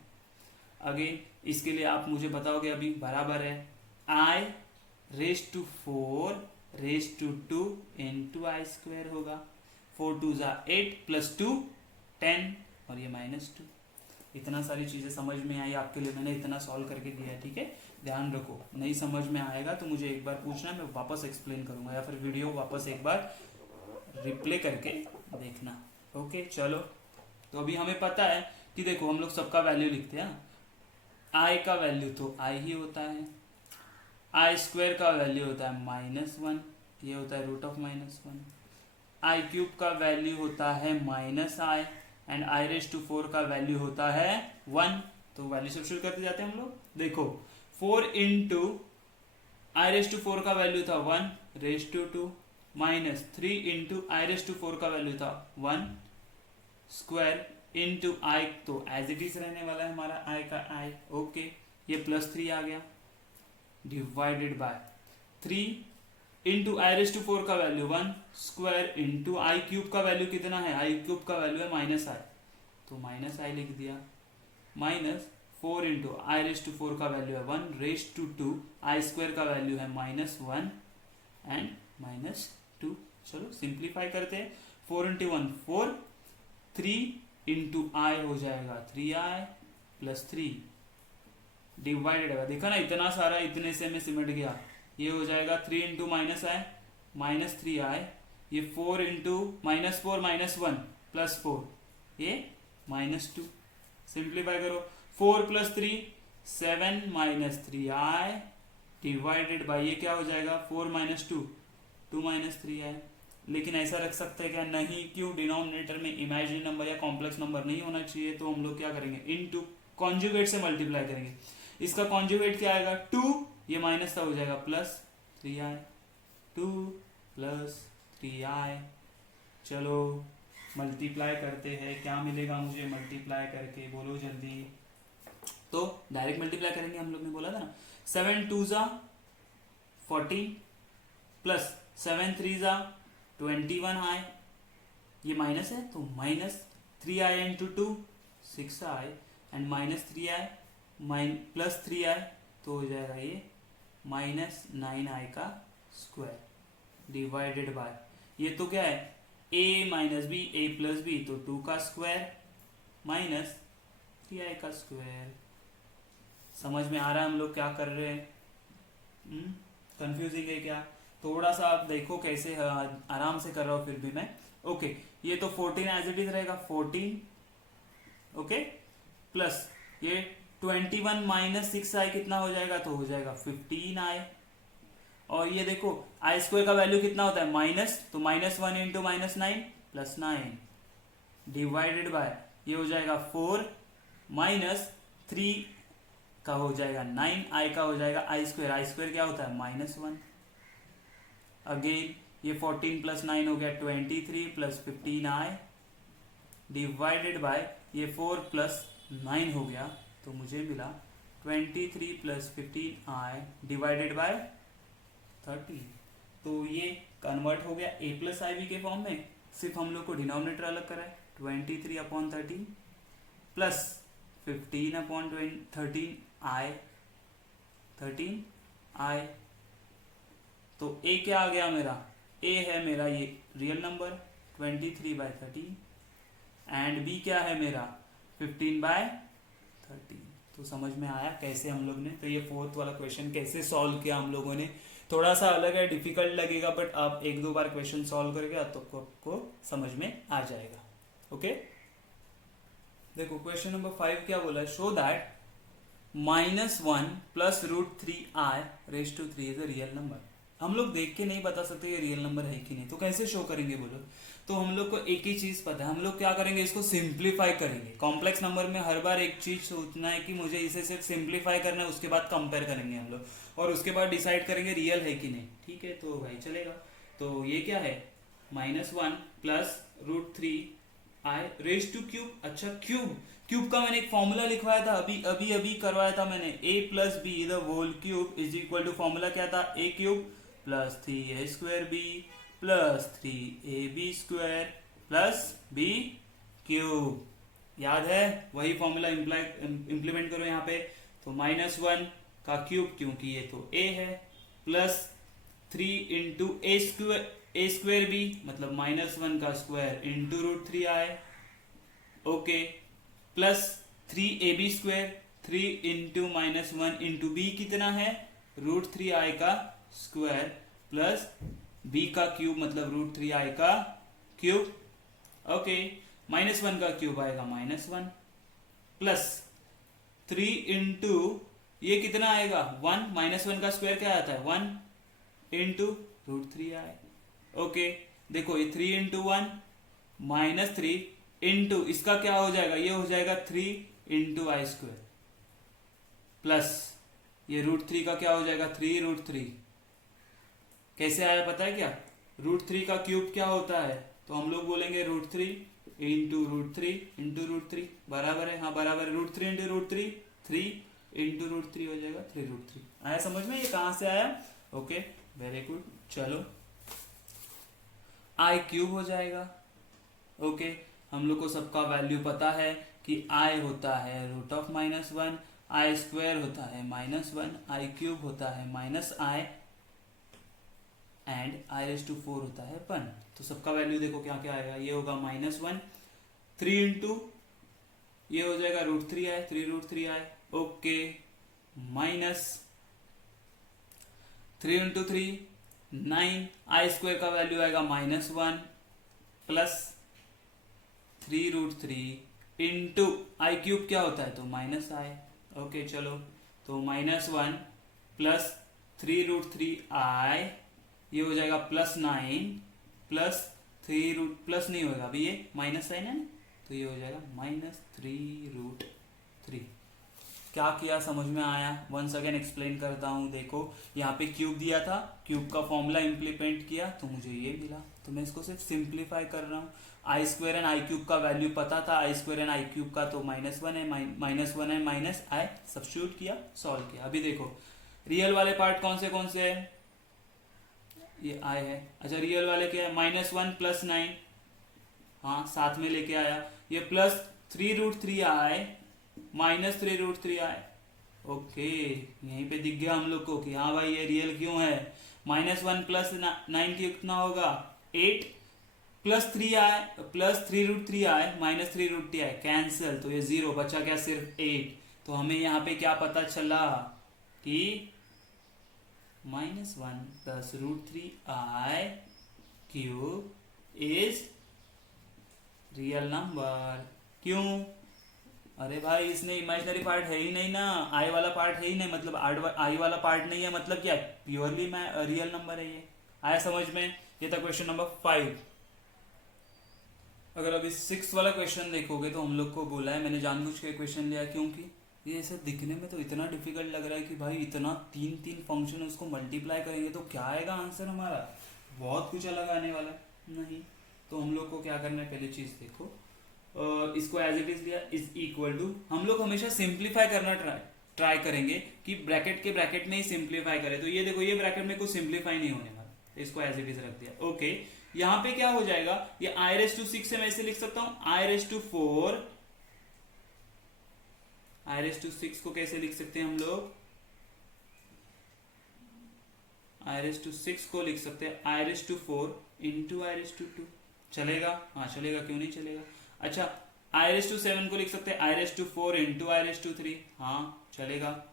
अगेन इसके लिए आप मुझे बताओगे अभी, बराबर है i4 2 इंटू i² होगा, 4 2 8 + 2 10 और ये -2। इतना सारी चीजें समझ में आई आपके लिए, मैंने इतना सॉल्व करके दिया है, ठीक है। ध्यान रखो, नहीं समझ में आएगा तो मुझे एक बार पूछना, मैं वापस एक्सप्लेन करूंगा, या फिर वीडियो वापस एक बार रिप्ले करके देखना। ओके चलो, तो अभी हमें पता है कि देखो हम लोग सबका वैल्यू लिखते हैं, आई का वैल्यू तो आई ही होता है, i² का वैल्यू होता है -1, ये होता है √(-1), i³ का वैल्यू होता है -i एंड i4 का वैल्यू होता है 1। तो वैल्यू सब्स्टिट्यूट करते जाते हैं हम लोग। देखो 4 इंटू i4 का वैल्यू था 1/2 -3 इंटू i4 का वैल्यू था 1² इंटू आई, तो एज इट इज रहने वाला है हमारा आई का आई। ओके, ये +3 आ गया डिवाइडेड बाय 3 इंटू i4 का वैल्यू 1² इंटू i³ का वैल्यू कितना है, i³ का वैल्यू है -i, तो -i लिख दिया, -4 इंटू i4 का वैल्यू है 1/2, i² का वैल्यू है -1 एंड -2। चलो सिंप्लीफाई करते हैं, 4 इंटू 1 4 3 इंटू आई हो जाएगा 3i प्लस 3 डिवाइडेड है, देखा ना इतना सारा इतने से में सिमट गया। ये हो जाएगा 3 इंटू माइनस आई माइनस 3i, ये 4 इंटू -4 -1 प्लस 4, ये -2। सिंप्लीफाई करो, 4 plus 3 7 minus 3i divided by ये क्या हो जाएगा 4 माइनस 2 2 माइनस 3i। लेकिन ऐसा रख सकते हैं क्या? नहीं, क्यों? डिनोमिनेटर में इमेजिनरी नंबर या कॉम्प्लेक्स नंबर नहीं होना चाहिए, तो हम लोग क्या करेंगे इनटू कॉन्जुगेट से मल्टीप्लाई करेंगे। इसका कॉन्जुगेट क्या आएगा 2, ये माइनस का हो जाएगा प्लस 3i, 2 प्लस 3i। चलो मल्टीप्लाई करते हैं, क्या मिलेगा मुझे मल्टीप्लाई करके, बोलो जल्दी। तो डायरेक्ट मल्टीप्लाई करेंगे, हम लोग ने बोला था ना। 7 2 जा 14 प्लस 7 3 जा 21i, ये माइनस है तो minus 3i into 2 6i and minus 3i plus 3i, तो हो जाएगा ये माइनस 9i का स्क्वायर डिवाइडेड बाय ये तो क्या है a minus b a plus b, तो 2 का स्क्वायर माइनस 3i का स्क्वायर। समझ में आ रहा है हम लोग क्या कर रहे हैं? कंफ्यूजिंग है क्या? थोड़ा सा आप देखो कैसे आराम से कर रहा हूं फिर भी मैं। ओके, ये तो 14 एज इट इज रहेगा 14, ओके, प्लस ये 21 माइनस 6i कितना हो जाएगा, तो हो जाएगा 15i। और ये देखो आई स्क्वायर का वैल्यू कितना होता है माइनस, तो -1 इंटू -9 प्लस 9 डिवाइडेड बाय ये हो जाएगा 4 माइनस 3 का हो जाएगा 9i का हो जाएगा आई स्क्वायर क्या होता है -1। अगेन ये 14 प्लस 9 हो गया 23 प्लस 15i डिवाइडेड बाय ये 4 प्लस 9 हो गया, तो मुझे मिला 23 प्लस 15i डिवाइडेड बाय 30। तो ये कन्वर्ट हो गया a प्लस आई बी के फॉर्म में, सिर्फ हम लोग को डिनोमिनेटर अलग करा है 23/13 प्लस 15/13i तो a क्या आ गया मेरा, a है मेरा ये रियल नंबर 23/13 एंड b क्या है मेरा 15/13। तो समझ में आया कैसे हम लोग ने, तो ये फोर्थ वाला क्वेश्चन कैसे सॉल्व किया हम लोगों ने। थोड़ा सा अलग है, डिफिकल्ट लगेगा, बट आप 1-2 बार क्वेश्चन सॉल्व करेंगे तो आपको समझ में आ जाएगा। ओके, देखो क्वेश्चन नंबर 5 क्या बोला है, show that -1 plus √3i raise to 3 is a real number. हम लोग देख के नहीं बता सकते ये रियल नंबर है कि नहीं, तो कैसे शो करेंगे बोलो। तो हम लोग को एक ही चीज पता है, हम लोग क्या करेंगे इसको सिंप्लीफाई करेंगे। कॉम्प्लेक्स नंबर में हर बार एक चीज सोचना है कि मुझे इसे सिर्फ सिंप्लीफाई करना है, उसके बाद कंपेयर करेंगे हम लोग और उसके बाद डिसाइड करेंगे रियल है कि नहीं। ठीक है, तो भाई चलेगा। तो ये क्या है -1 plus √3i raise to cube. अच्छा, क्यूब का मैंने एक फॉर्मूला लिखवाया था, अभी करवाया था मैंने, a plus b the whole cube is equal to formula क्या था a cube plus 3a² b plus 3ab² plus b cube. याद है? वही फॉर्मूला इंप्लीमेंट करो यहाँ पे। तो -1 का क्यूब क्योंकि ये तो a है, प्लस 3 इंटू a² b मतलब -1 का square into √3i, okay, plus 3ab², 3 into -1 into b कितना है √3i का स्क्वायर प्लस b का क्यूब मतलब √3i का क्यूब, ओके, -1 का क्यूब आएगा -1 प्लस 3 इंटू ये कितना आएगा 1, -1 का स्क्वायर क्या आता है 1 इंटू √3i, ओके। देखो ये 3 इंटू 1 -3 इंटू इसका क्या हो जाएगा, ये हो जाएगा 3 इंटू i² प्लस ये √3 का क्या हो जाएगा 3 √3। कैसे आया पता है क्या? √3 का क्यूब क्या होता है, तो हम लोग बोलेंगे √3 इंटू √3 इंटू √3 बराबर है, हाँ बराबर है, √3 इंटू √3 3 इंटू √3 हो जाएगा 3 √3। आया समझ में ये कहां से आया? Okay, very good. चलो i³ हो जाएगा, ओके। हम लोग को सबका वैल्यू पता है कि i होता है √(-1), i² होता है -1, i³ होता है -i एंड i⁴ होता है 1। तो सबका वैल्यू देखो क्या क्या आएगा, ये होगा -1, 3 इंटू ये हो जाएगा √3i, 3√3i, okay, minus 3 into 3 9, आई स्क्वायर का वैल्यू आएगा -1 प्लस 3√3 इंटू आई क्यूब क्या होता है तो -i, ओके चलो, तो -1 प्लस 3√3i, ये हो जाएगा +9 प्लस 3 प्लस नहीं होगा अभी, ये माइनस साइन है, तो ये हो जाएगा -3√3। क्या किया समझ में आया? वंस अगेन एक्सप्लेन करता हूँ। देखो यहाँ पे क्यूब दिया था, क्यूब का फॉर्मूला इम्प्लीमेंट किया तो मुझे ये मिला, तो मैं इसको सिर्फ सिंप्लीफाई कर रहा हूँ। आई स्क्वायर एंड आई क्यूब का वैल्यू पता था, आई स्क्वायर एंड आई क्यूब का, तो -1 है, -1 है, माइनस आई सब्स्टिट्यूट किया, सॉल्व किया। अभी देखो रियल वाले पार्ट कौन से है, ये आई है। अच्छा रियल वाले क्या है, -1 प्लस 9, हाँ साथ में लेके आया, ये plus 3√3i minus 3√3i, okay यहीं पे दिख गया हम लोग को कि हाँ भाई ये रियल क्यों है। -1 प्लस 9 कितना होगा 8 plus 3√3i minus 3√3i cancel, तो ये 0 बचा क्या, सिर्फ 8। तो हमें यहाँ पे क्या पता चला कि -1 plus √3i cube is real number. क्यों? अरे भाई इसमें इमेजिनरी पार्ट है ही नहीं ना, आई वाला पार्ट है ही नहीं, मतलब आई वाला पार्ट नहीं है, मतलब क्या प्योरली रियल नंबर है। ये आया समझ में? ये था क्वेश्चन नंबर 5। अगर अभी 6 वाला क्वेश्चन देखोगे तो हम लोग को बोला है, मैंने जानबूझ के क्वेश्चन लिया क्योंकि ये ऐसे दिखने में तो इतना डिफिकल्ट लग रहा है कि भाई इतना 3 फंक्शन उसको मल्टीप्लाई करेंगे तो क्या आएगा आंसर हमारा, बहुत कुछ अलग आने वाला नहीं। तो हम लोग को क्या करना है, पहले चीज देखो, इसको एज इट इज लिया, इज इक्वल टू, हम लोग हमेशा सिंप्लीफाई करना ट्राई करेंगे कि ब्रैकेट के ब्रैकेट में ही सिंप्लीफाई करें। तो ये देखो ये ब्रैकेट में कुछ सिंप्लीफाई नहीं होने वाला, इसको एज इट इज रख दिया, ओके। यहाँ पे क्या हो जाएगा, ये i⁻⁶ है, मैं ऐसे लिख सकता हूं i⁴ i⁻⁶ को कैसे लिख सकते हैं हम लोग, i⁻⁶ को लिख सकते हैं i⁴ इंटू i⁻²। चलेगा? हाँ चलेगा, क्यों नहीं चलेगा। अच्छा i⁻⁷ को लिख सकते हैं i⁻4 इंटू i⁻3, हाँ चलेगा,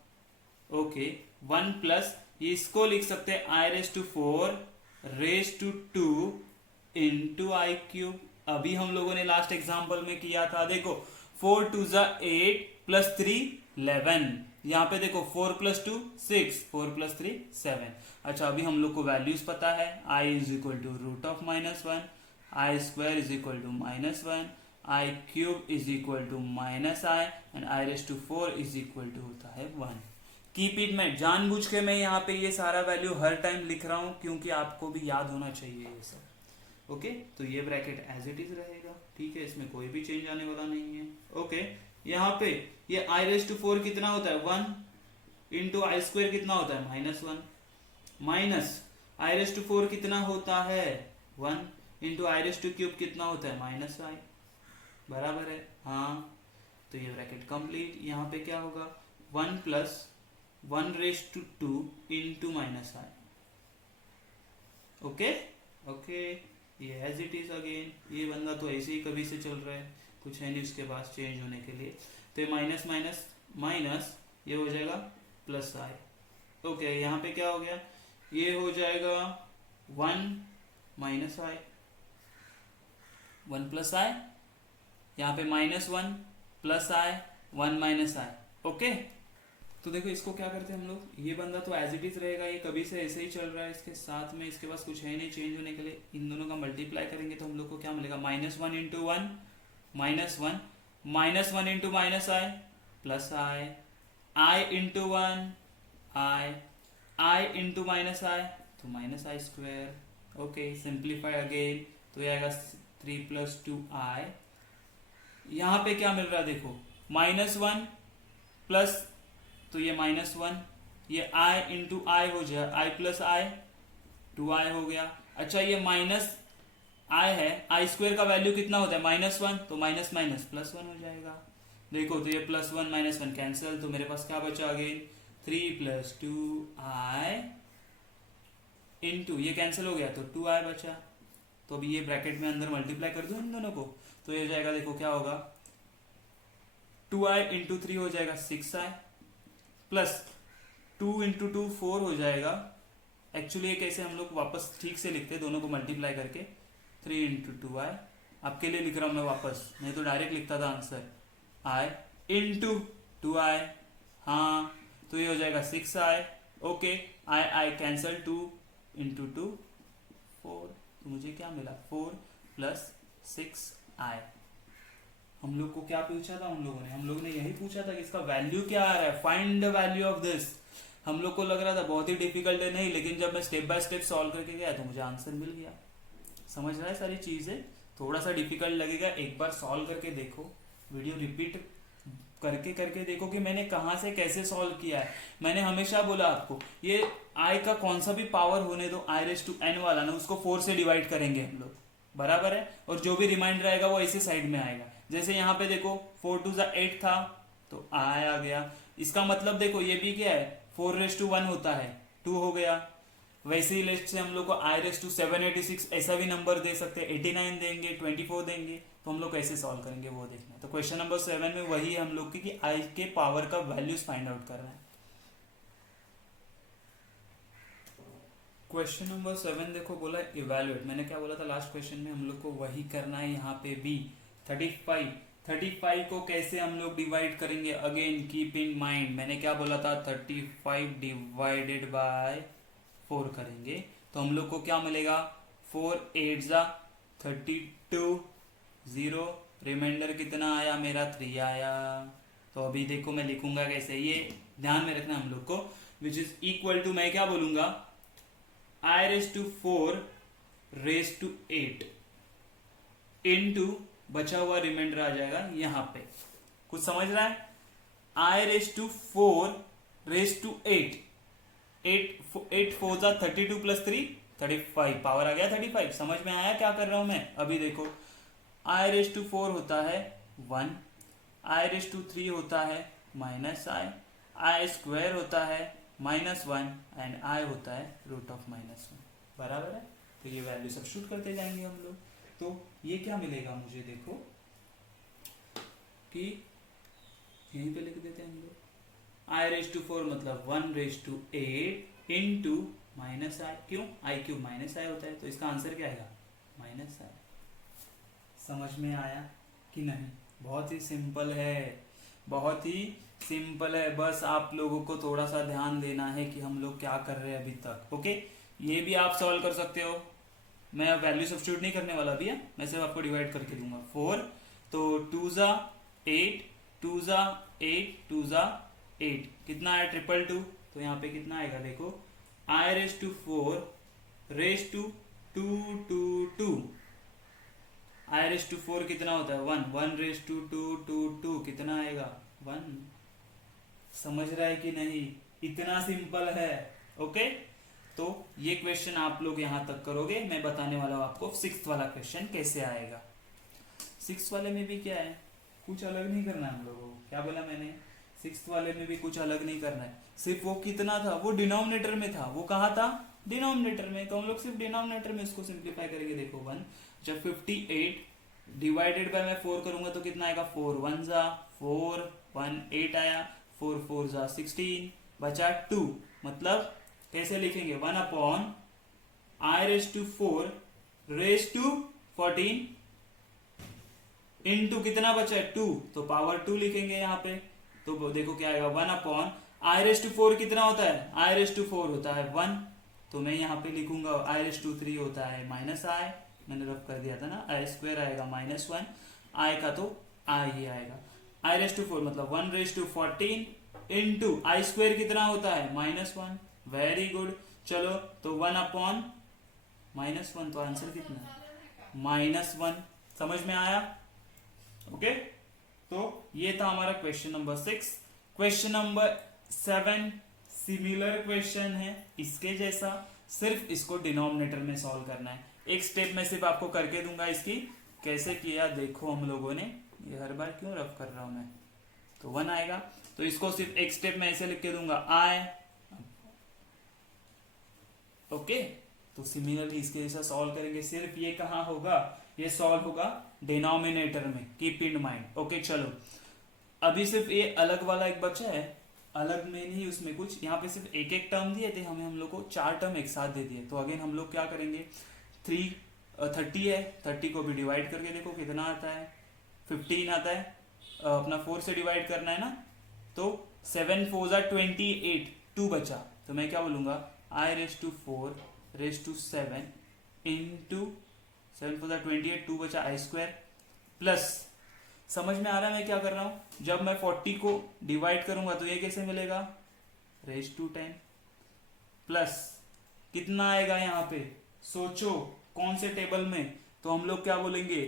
ओके। 1 प्लस इसको लिख सकते हैं i⁻⁴ इंटू i³ अभी हम लोगों ने लास्ट एग्जाम्पल में किया था। देखो 4 2 8 प्लस 3 11, यहाँ पे देखो 4 + 2 6, 4 + 3 7। अच्छा अभी हम लोग को वैल्यूज पता है, i = √−1, i² = -1, i³ = -i and i⁴ होता है 1। कीप इट, मैं जानबूझ के मैं यहाँ पे ये सारा वैल्यू हर टाइम लिख रहा हूँ क्योंकि आपको भी याद होना चाहिए ये सब, ओके। तो ये ब्रैकेट एज इट इज रहेगा, ठीक है, इसमें कोई भी चेंज आने वाला नहीं है, ओके। यहाँ पे ये i⁴ कितना होता है 1 इंटू i² कितना होता है -1, माइनस i⁴ कितना होता है 1 इंटू i³ कितना होता है -i, बराबर है, हाँ। तो ये ब्रैकेट कंप्लीट। यहाँ पे क्या होगा 1 + 1⁻² इंटू -i, ओके ओके। ये एज इट इज अगेन, ये बंदा तो ऐसे ही कभी से चल रहा है, कुछ है नहीं उसके पास चेंज होने के लिए। तो ये माइनस माइनस माइनस ये हो जाएगा +i, ओके। यहाँ पे क्या हो गया, ये हो जाएगा 1 - i, 1 + i, यहाँ पे -1 + i 1 - i, ओके। तो देखो इसको क्या करते हैं हम लोग, ये बंदा तो एज इट इज रहेगा, ये कभी से ऐसे ही चल रहा है, इसके साथ में इसके पास कुछ है नहीं चेंज होने के लिए। इन दोनों का मल्टीप्लाई करेंगे तो हम लोग को क्या मिलेगा, -1 × 1 -1 -1 × -i +i, i × 1 i × -i तो -i², ओके। सिंप्लीफाई अगेन, तो ये आएगा 3 + 2i। यहाँ पे क्या मिल रहा है देखो, -1 प्लस, तो ये -1, ये i × i हो जाए, i + i 2i हो गया। अच्छा ये माइनस i है, i² का वैल्यू कितना होता है -1, तो माइनस माइनस +1 हो जाएगा। देखो तो ये +1 -1 कैंसिल, तो मेरे पास क्या बचा अगेन 3 + 2i इंटू, ये कैंसिल हो गया तो 2i बचा, तो अभी ये ब्रैकेट में अंदर मल्टीप्लाई कर दूं इन दोनों को, तो ये हो जाएगा, देखो क्या होगा, 2i इंटू 3 हो जाएगा 6i, प्लस 2 इंटू 2 4 हो जाएगा। एक्चुअली ये कैसे हम लोग वापस ठीक से लिखते हैं, दोनों को मल्टीप्लाई करके, 3 इंटू 2i, आपके लिए लिख रहा हूं मैं वापस, नहीं तो डायरेक्ट लिखता था आंसर, i इंटू 2i, हाँ तो ये हो जाएगा 6i, okay, I cancel, 2 into 2 4, तो मुझे क्या मिला, 4 प्लस 6i। हम लोग को क्या पूछा था हम लोगों ने यही पूछा था कि इसका वैल्यू क्या आ रहा है, find the value of this. हम लोग को लग रहा था बहुत ही डिफिकल्ट है, नहीं, लेकिन जब मैं स्टेप बाय स्टेप सॉल्व करके गया तो मुझे आंसर मिल गया। समझ रहा है सारी चीजें, थोड़ा सा डिफिकल्ट लगेगा, एक बार सॉल्व करके देखो, वीडियो रिपीट करके देखो कि मैंने कहां से कैसे सॉल्व किया है। मैंने हमेशा बोला आपको, ये i का कौन सा भी पावर होने दो, i⁻n वाला ना, उसको 4 से डिवाइड करेंगे हम लोग, बराबर है, और जो भी रिमाइंडर आएगा वो ऐसे साइड में आएगा। जैसे यहाँ पे देखो 4 2 8 था तो i आ गया, इसका मतलब देखो ये भी क्या है, 4⁻1 होता है, 2 हो गया। वैसे ही लिस्ट से हम लोग को i⁻786 ऐसा भी नंबर दे सकते हैं, 89 देंगे, 24 देंगे, तो हम लोग कैसे सॉल्व करेंगे वो देखना है। तो क्वेश्चन नंबर 7 में वही हम लोग की कि i के पावर का वैल्यूज फाइंड आउट कर रहे हैं। क्वेश्चन नंबर 7 देखो, बोला इवेल्युएट, मैंने क्या बोला था लास्ट क्वेश्चन में, हम लोग को वही करना है यहाँ पे भी। 35 को कैसे हम लोग डिवाइड करेंगे, अगेन कीप इन माइंड, मैंने क्या बोला था, 35 डिवाइडेड बाय 4 करेंगे तो हम लोग को क्या मिलेगा, 4 8 32, 0, रिमाइंडर कितना आया मेरा, 3 आया। तो अभी देखो मैं लिखूंगा कैसे, ये ध्यान में रखना हम लोग को, विच इज इक्वल टू, मैं क्या बोलूंगा, i⁻4⁸ इनटू बचा हुआ रिमाइंडर आ जाएगा यहाँ पे, कुछ समझ रहा है, i⁻4⁸, 8 4 32 प्लस 3 35, पावर आ गया 35। समझ में आया क्या कर रहा हूं मैं, अभी देखो, i⁻4 होता है 1, i⁻3 होता है -i, i² होता है -1 एंड i होता है √-1, बराबर है। तो ये वैल्यू सब्स्टिट्यूट करते जाएंगे हम लोग, तो ये क्या मिलेगा मुझे, देखो कि यहीं पे लिख देते हैं हम लोग, i⁻4 मतलब 1⁸ इंटू -i, क्यों, i³ -i होता है, तो इसका आंसर क्या आएगा, -i। समझ में आया कि नहीं, बहुत ही सिंपल है, बहुत ही सिंपल है, बस आप लोगों को थोड़ा सा ध्यान देना है कि हम लोग क्या कर रहे हैं अभी तक। ओके, ये भी आप सॉल्व कर सकते हो, मैं वैल्यू सब्स्टिट्यूट नहीं करने वाला भी है, मैं सिर्फ आपको डिवाइड करके दूंगा। 4 तो 2 8, 2 8, 2 8, कितना है, 222, तो यहाँ पे कितना आएगा, देखो, i⁻4⁸222, i⁻4 कितना होता है, 1, 1⁻222 कितना आएगा, 1। समझ रहा है कि नहीं, इतना सिंपल है। ओके, तो ये क्वेश्चन आप लोग यहां तक करोगे, मैं बताने वाला हूं आपको 6th वाला क्वेश्चन कैसे आएगा। 6th वाले में भी क्या है, कुछ अलग नहीं करना है हम लोगों को, क्या बोला मैंने, 6th वाले में भी कुछ अलग नहीं करना है, सिर्फ वो कितना था, वो डिनोमिनेटर में था, वो कहा था, डिनोमिनेटर में, तो हम लोग सिर्फ डिनोमिनेटर में इसको सिंप्लीफाई करेंगे। देखो 1, जब 58 डिवाइडेड बाय मैं 4 करूंगा तो कितना आएगा, 4 1 4, 1 8 आया, 4 4 16, बचा 2, मतलब कैसे लिखेंगे, 1/i⁻4⁴ इंटू कितना बचा है, 2, तो पावर 2 लिखेंगे यहाँ पे, तो देखो क्या आएगा, 1/i⁻4 कितना होता है, i⁻4 होता है 1, तो मैं यहाँ पे लिखूंगा i⁻3 होता है -i, मैंने रफ कर दिया था ना, i² आएगा -1, i का तो i ही आएगा, i⁻4 मतलब 1/14 इंटू i² कितना होता है, -1, वेरी गुड। चलो तो 1/-1, तो आंसर कितना, -1, समझ में आया। ओके, तो ये था हमारा question number 6। Question number 7 similar question है इसके जैसा, सिर्फ इसको डिनोमिनेटर में सॉल्व करना है। एक स्टेप में सिर्फ आपको करके दूंगा, इसकी कैसे किया देखो हम लोगों ने, ये हर बार क्यों रफ कर रहा हूं मैं, तो 1 आएगा, तो इसको सिर्फ एक स्टेप में ऐसे लिख के दूंगा i। ओके, तो सिमिलरली इसके जैसा सॉल्व करेंगे, सिर्फ ये कहाँ होगा, ये सॉल्व होगा डिनोमिनेटर में, कीप इन माइंड। ओके चलो, अभी सिर्फ ये अलग वाला एक बचा है, अलग में नहीं उसमें कुछ, यहाँ पे सिर्फ एक एक टर्म दिए थे, हमें हम लोग को 4 टर्म एक साथ दे दिए। तो अगेन हम लोग क्या करेंगे, 30 है, 30 को भी डिवाइड करके देखो कितना आता है, 15 आता है, अपना 4 से डिवाइड करना है ना, तो 7 4 ज़ा 28, 2 बचा, तो मैं क्या बोलूँगा, I raise to 4 raise to 7 into 7 4 ज़ा 28, 2 बचा आई स्क्वायर, प्लस, समझ में आ रहा है मैं क्या कर रहा हूँ, जब मैं 40 को डिवाइड करूंगा तो ये कैसे मिलेगा, रेस टू 10, प्लस कितना आएगा यहाँ पे, सोचो कौन से टेबल में, तो हम लोग क्या बोलेंगे,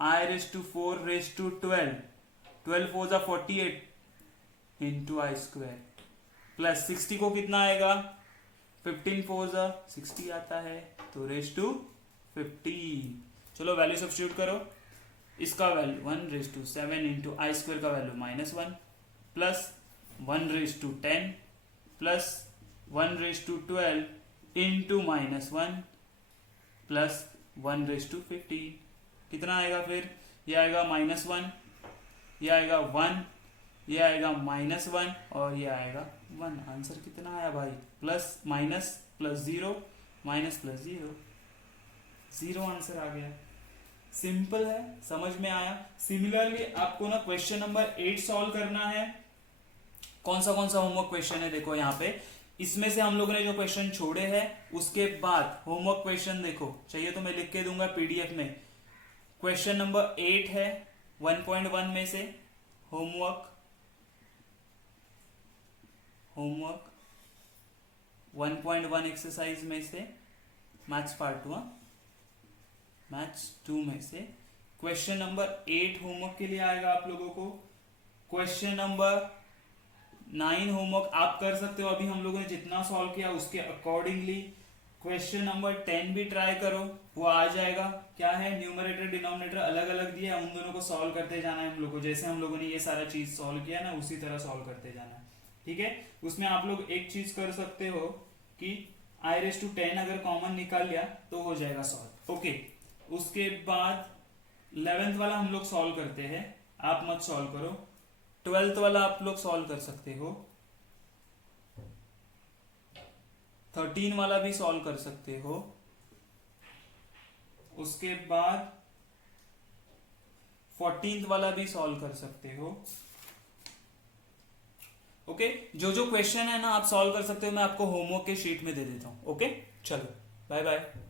आई रेस टू 4 रेस टू 12, 12 4 ज़ा 48 इंटू आई स्क्वायर, प्लस 60 को कितना आएगा, 15 4 ज़ा 60 आता है, तो रेस टू 15। चलो वैल्यू सब्स्टिट्यूट करो, इसका value 1 raise to 7 into i square का value -1 plus 1 raise to 10 plus 1 raise to 12 into -1 plus 1 raise to 15, कितना आएगा फिर, ये आएगा -1, ये आएगा 1, ये आएगा -1 और ये आएगा 1। आंसर कितना आया भाई, plus minus plus 0 minus plus 0, 0 answer आ गया। सिंपल है, समझ में आया। सिमिलरली आपको ना क्वेश्चन नंबर 8 सॉल्व करना है। कौन सा होमवर्क क्वेश्चन है, देखो यहाँ पे, इसमें से हम लोगों ने जो क्वेश्चन छोड़े हैं उसके बाद होमवर्क क्वेश्चन देखो, चाहिए तो मैं लिख के दूंगा पीडीएफ में। क्वेश्चन नंबर 8 है 1.1 में से, होमवर्क 1.1 एक्सरसाइज में से, मैथ्स पार्ट 2, मैथ्स 2 में से क्वेश्चन नंबर 8 होमवर्क के लिए आएगा आप लोगों को। क्वेश्चन नंबर 9 होमवर्क आप कर सकते हो, अभी हम लोगों ने जितना सॉल्व किया उसके अकॉर्डिंगली। क्वेश्चन नंबर 10 भी ट्राई करो, वो आ जाएगा। क्या है, न्यूमरेटर डिनोमिनेटर अलग अलग दिया है, उन दोनों को सॉल्व करते जाना है हम लोग को, जैसे हम लोगों ने ये सारा चीज सॉल्व किया ना उसी तरह सॉल्व करते जाना है, ठीक है। उसमें आप लोग एक चीज कर सकते हो कि आई रेस टू 10 अगर कॉमन निकाल लिया तो हो जाएगा सॉल्व। ओके, उसके बाद 11th वाला हम लोग सॉल्व करते हैं, आप मत सॉल्व करो। 12th वाला आप लोग सॉल्व कर सकते हो, 13 वाला भी सॉल्व कर सकते हो। उसके बाद 14th वाला भी सॉल्व कर सकते हो। ओके, जो क्वेश्चन है ना आप सॉल्व कर सकते हो, मैं आपको होमवर्क के शीट में दे देता हूं। ओके, चलो बाय बाय।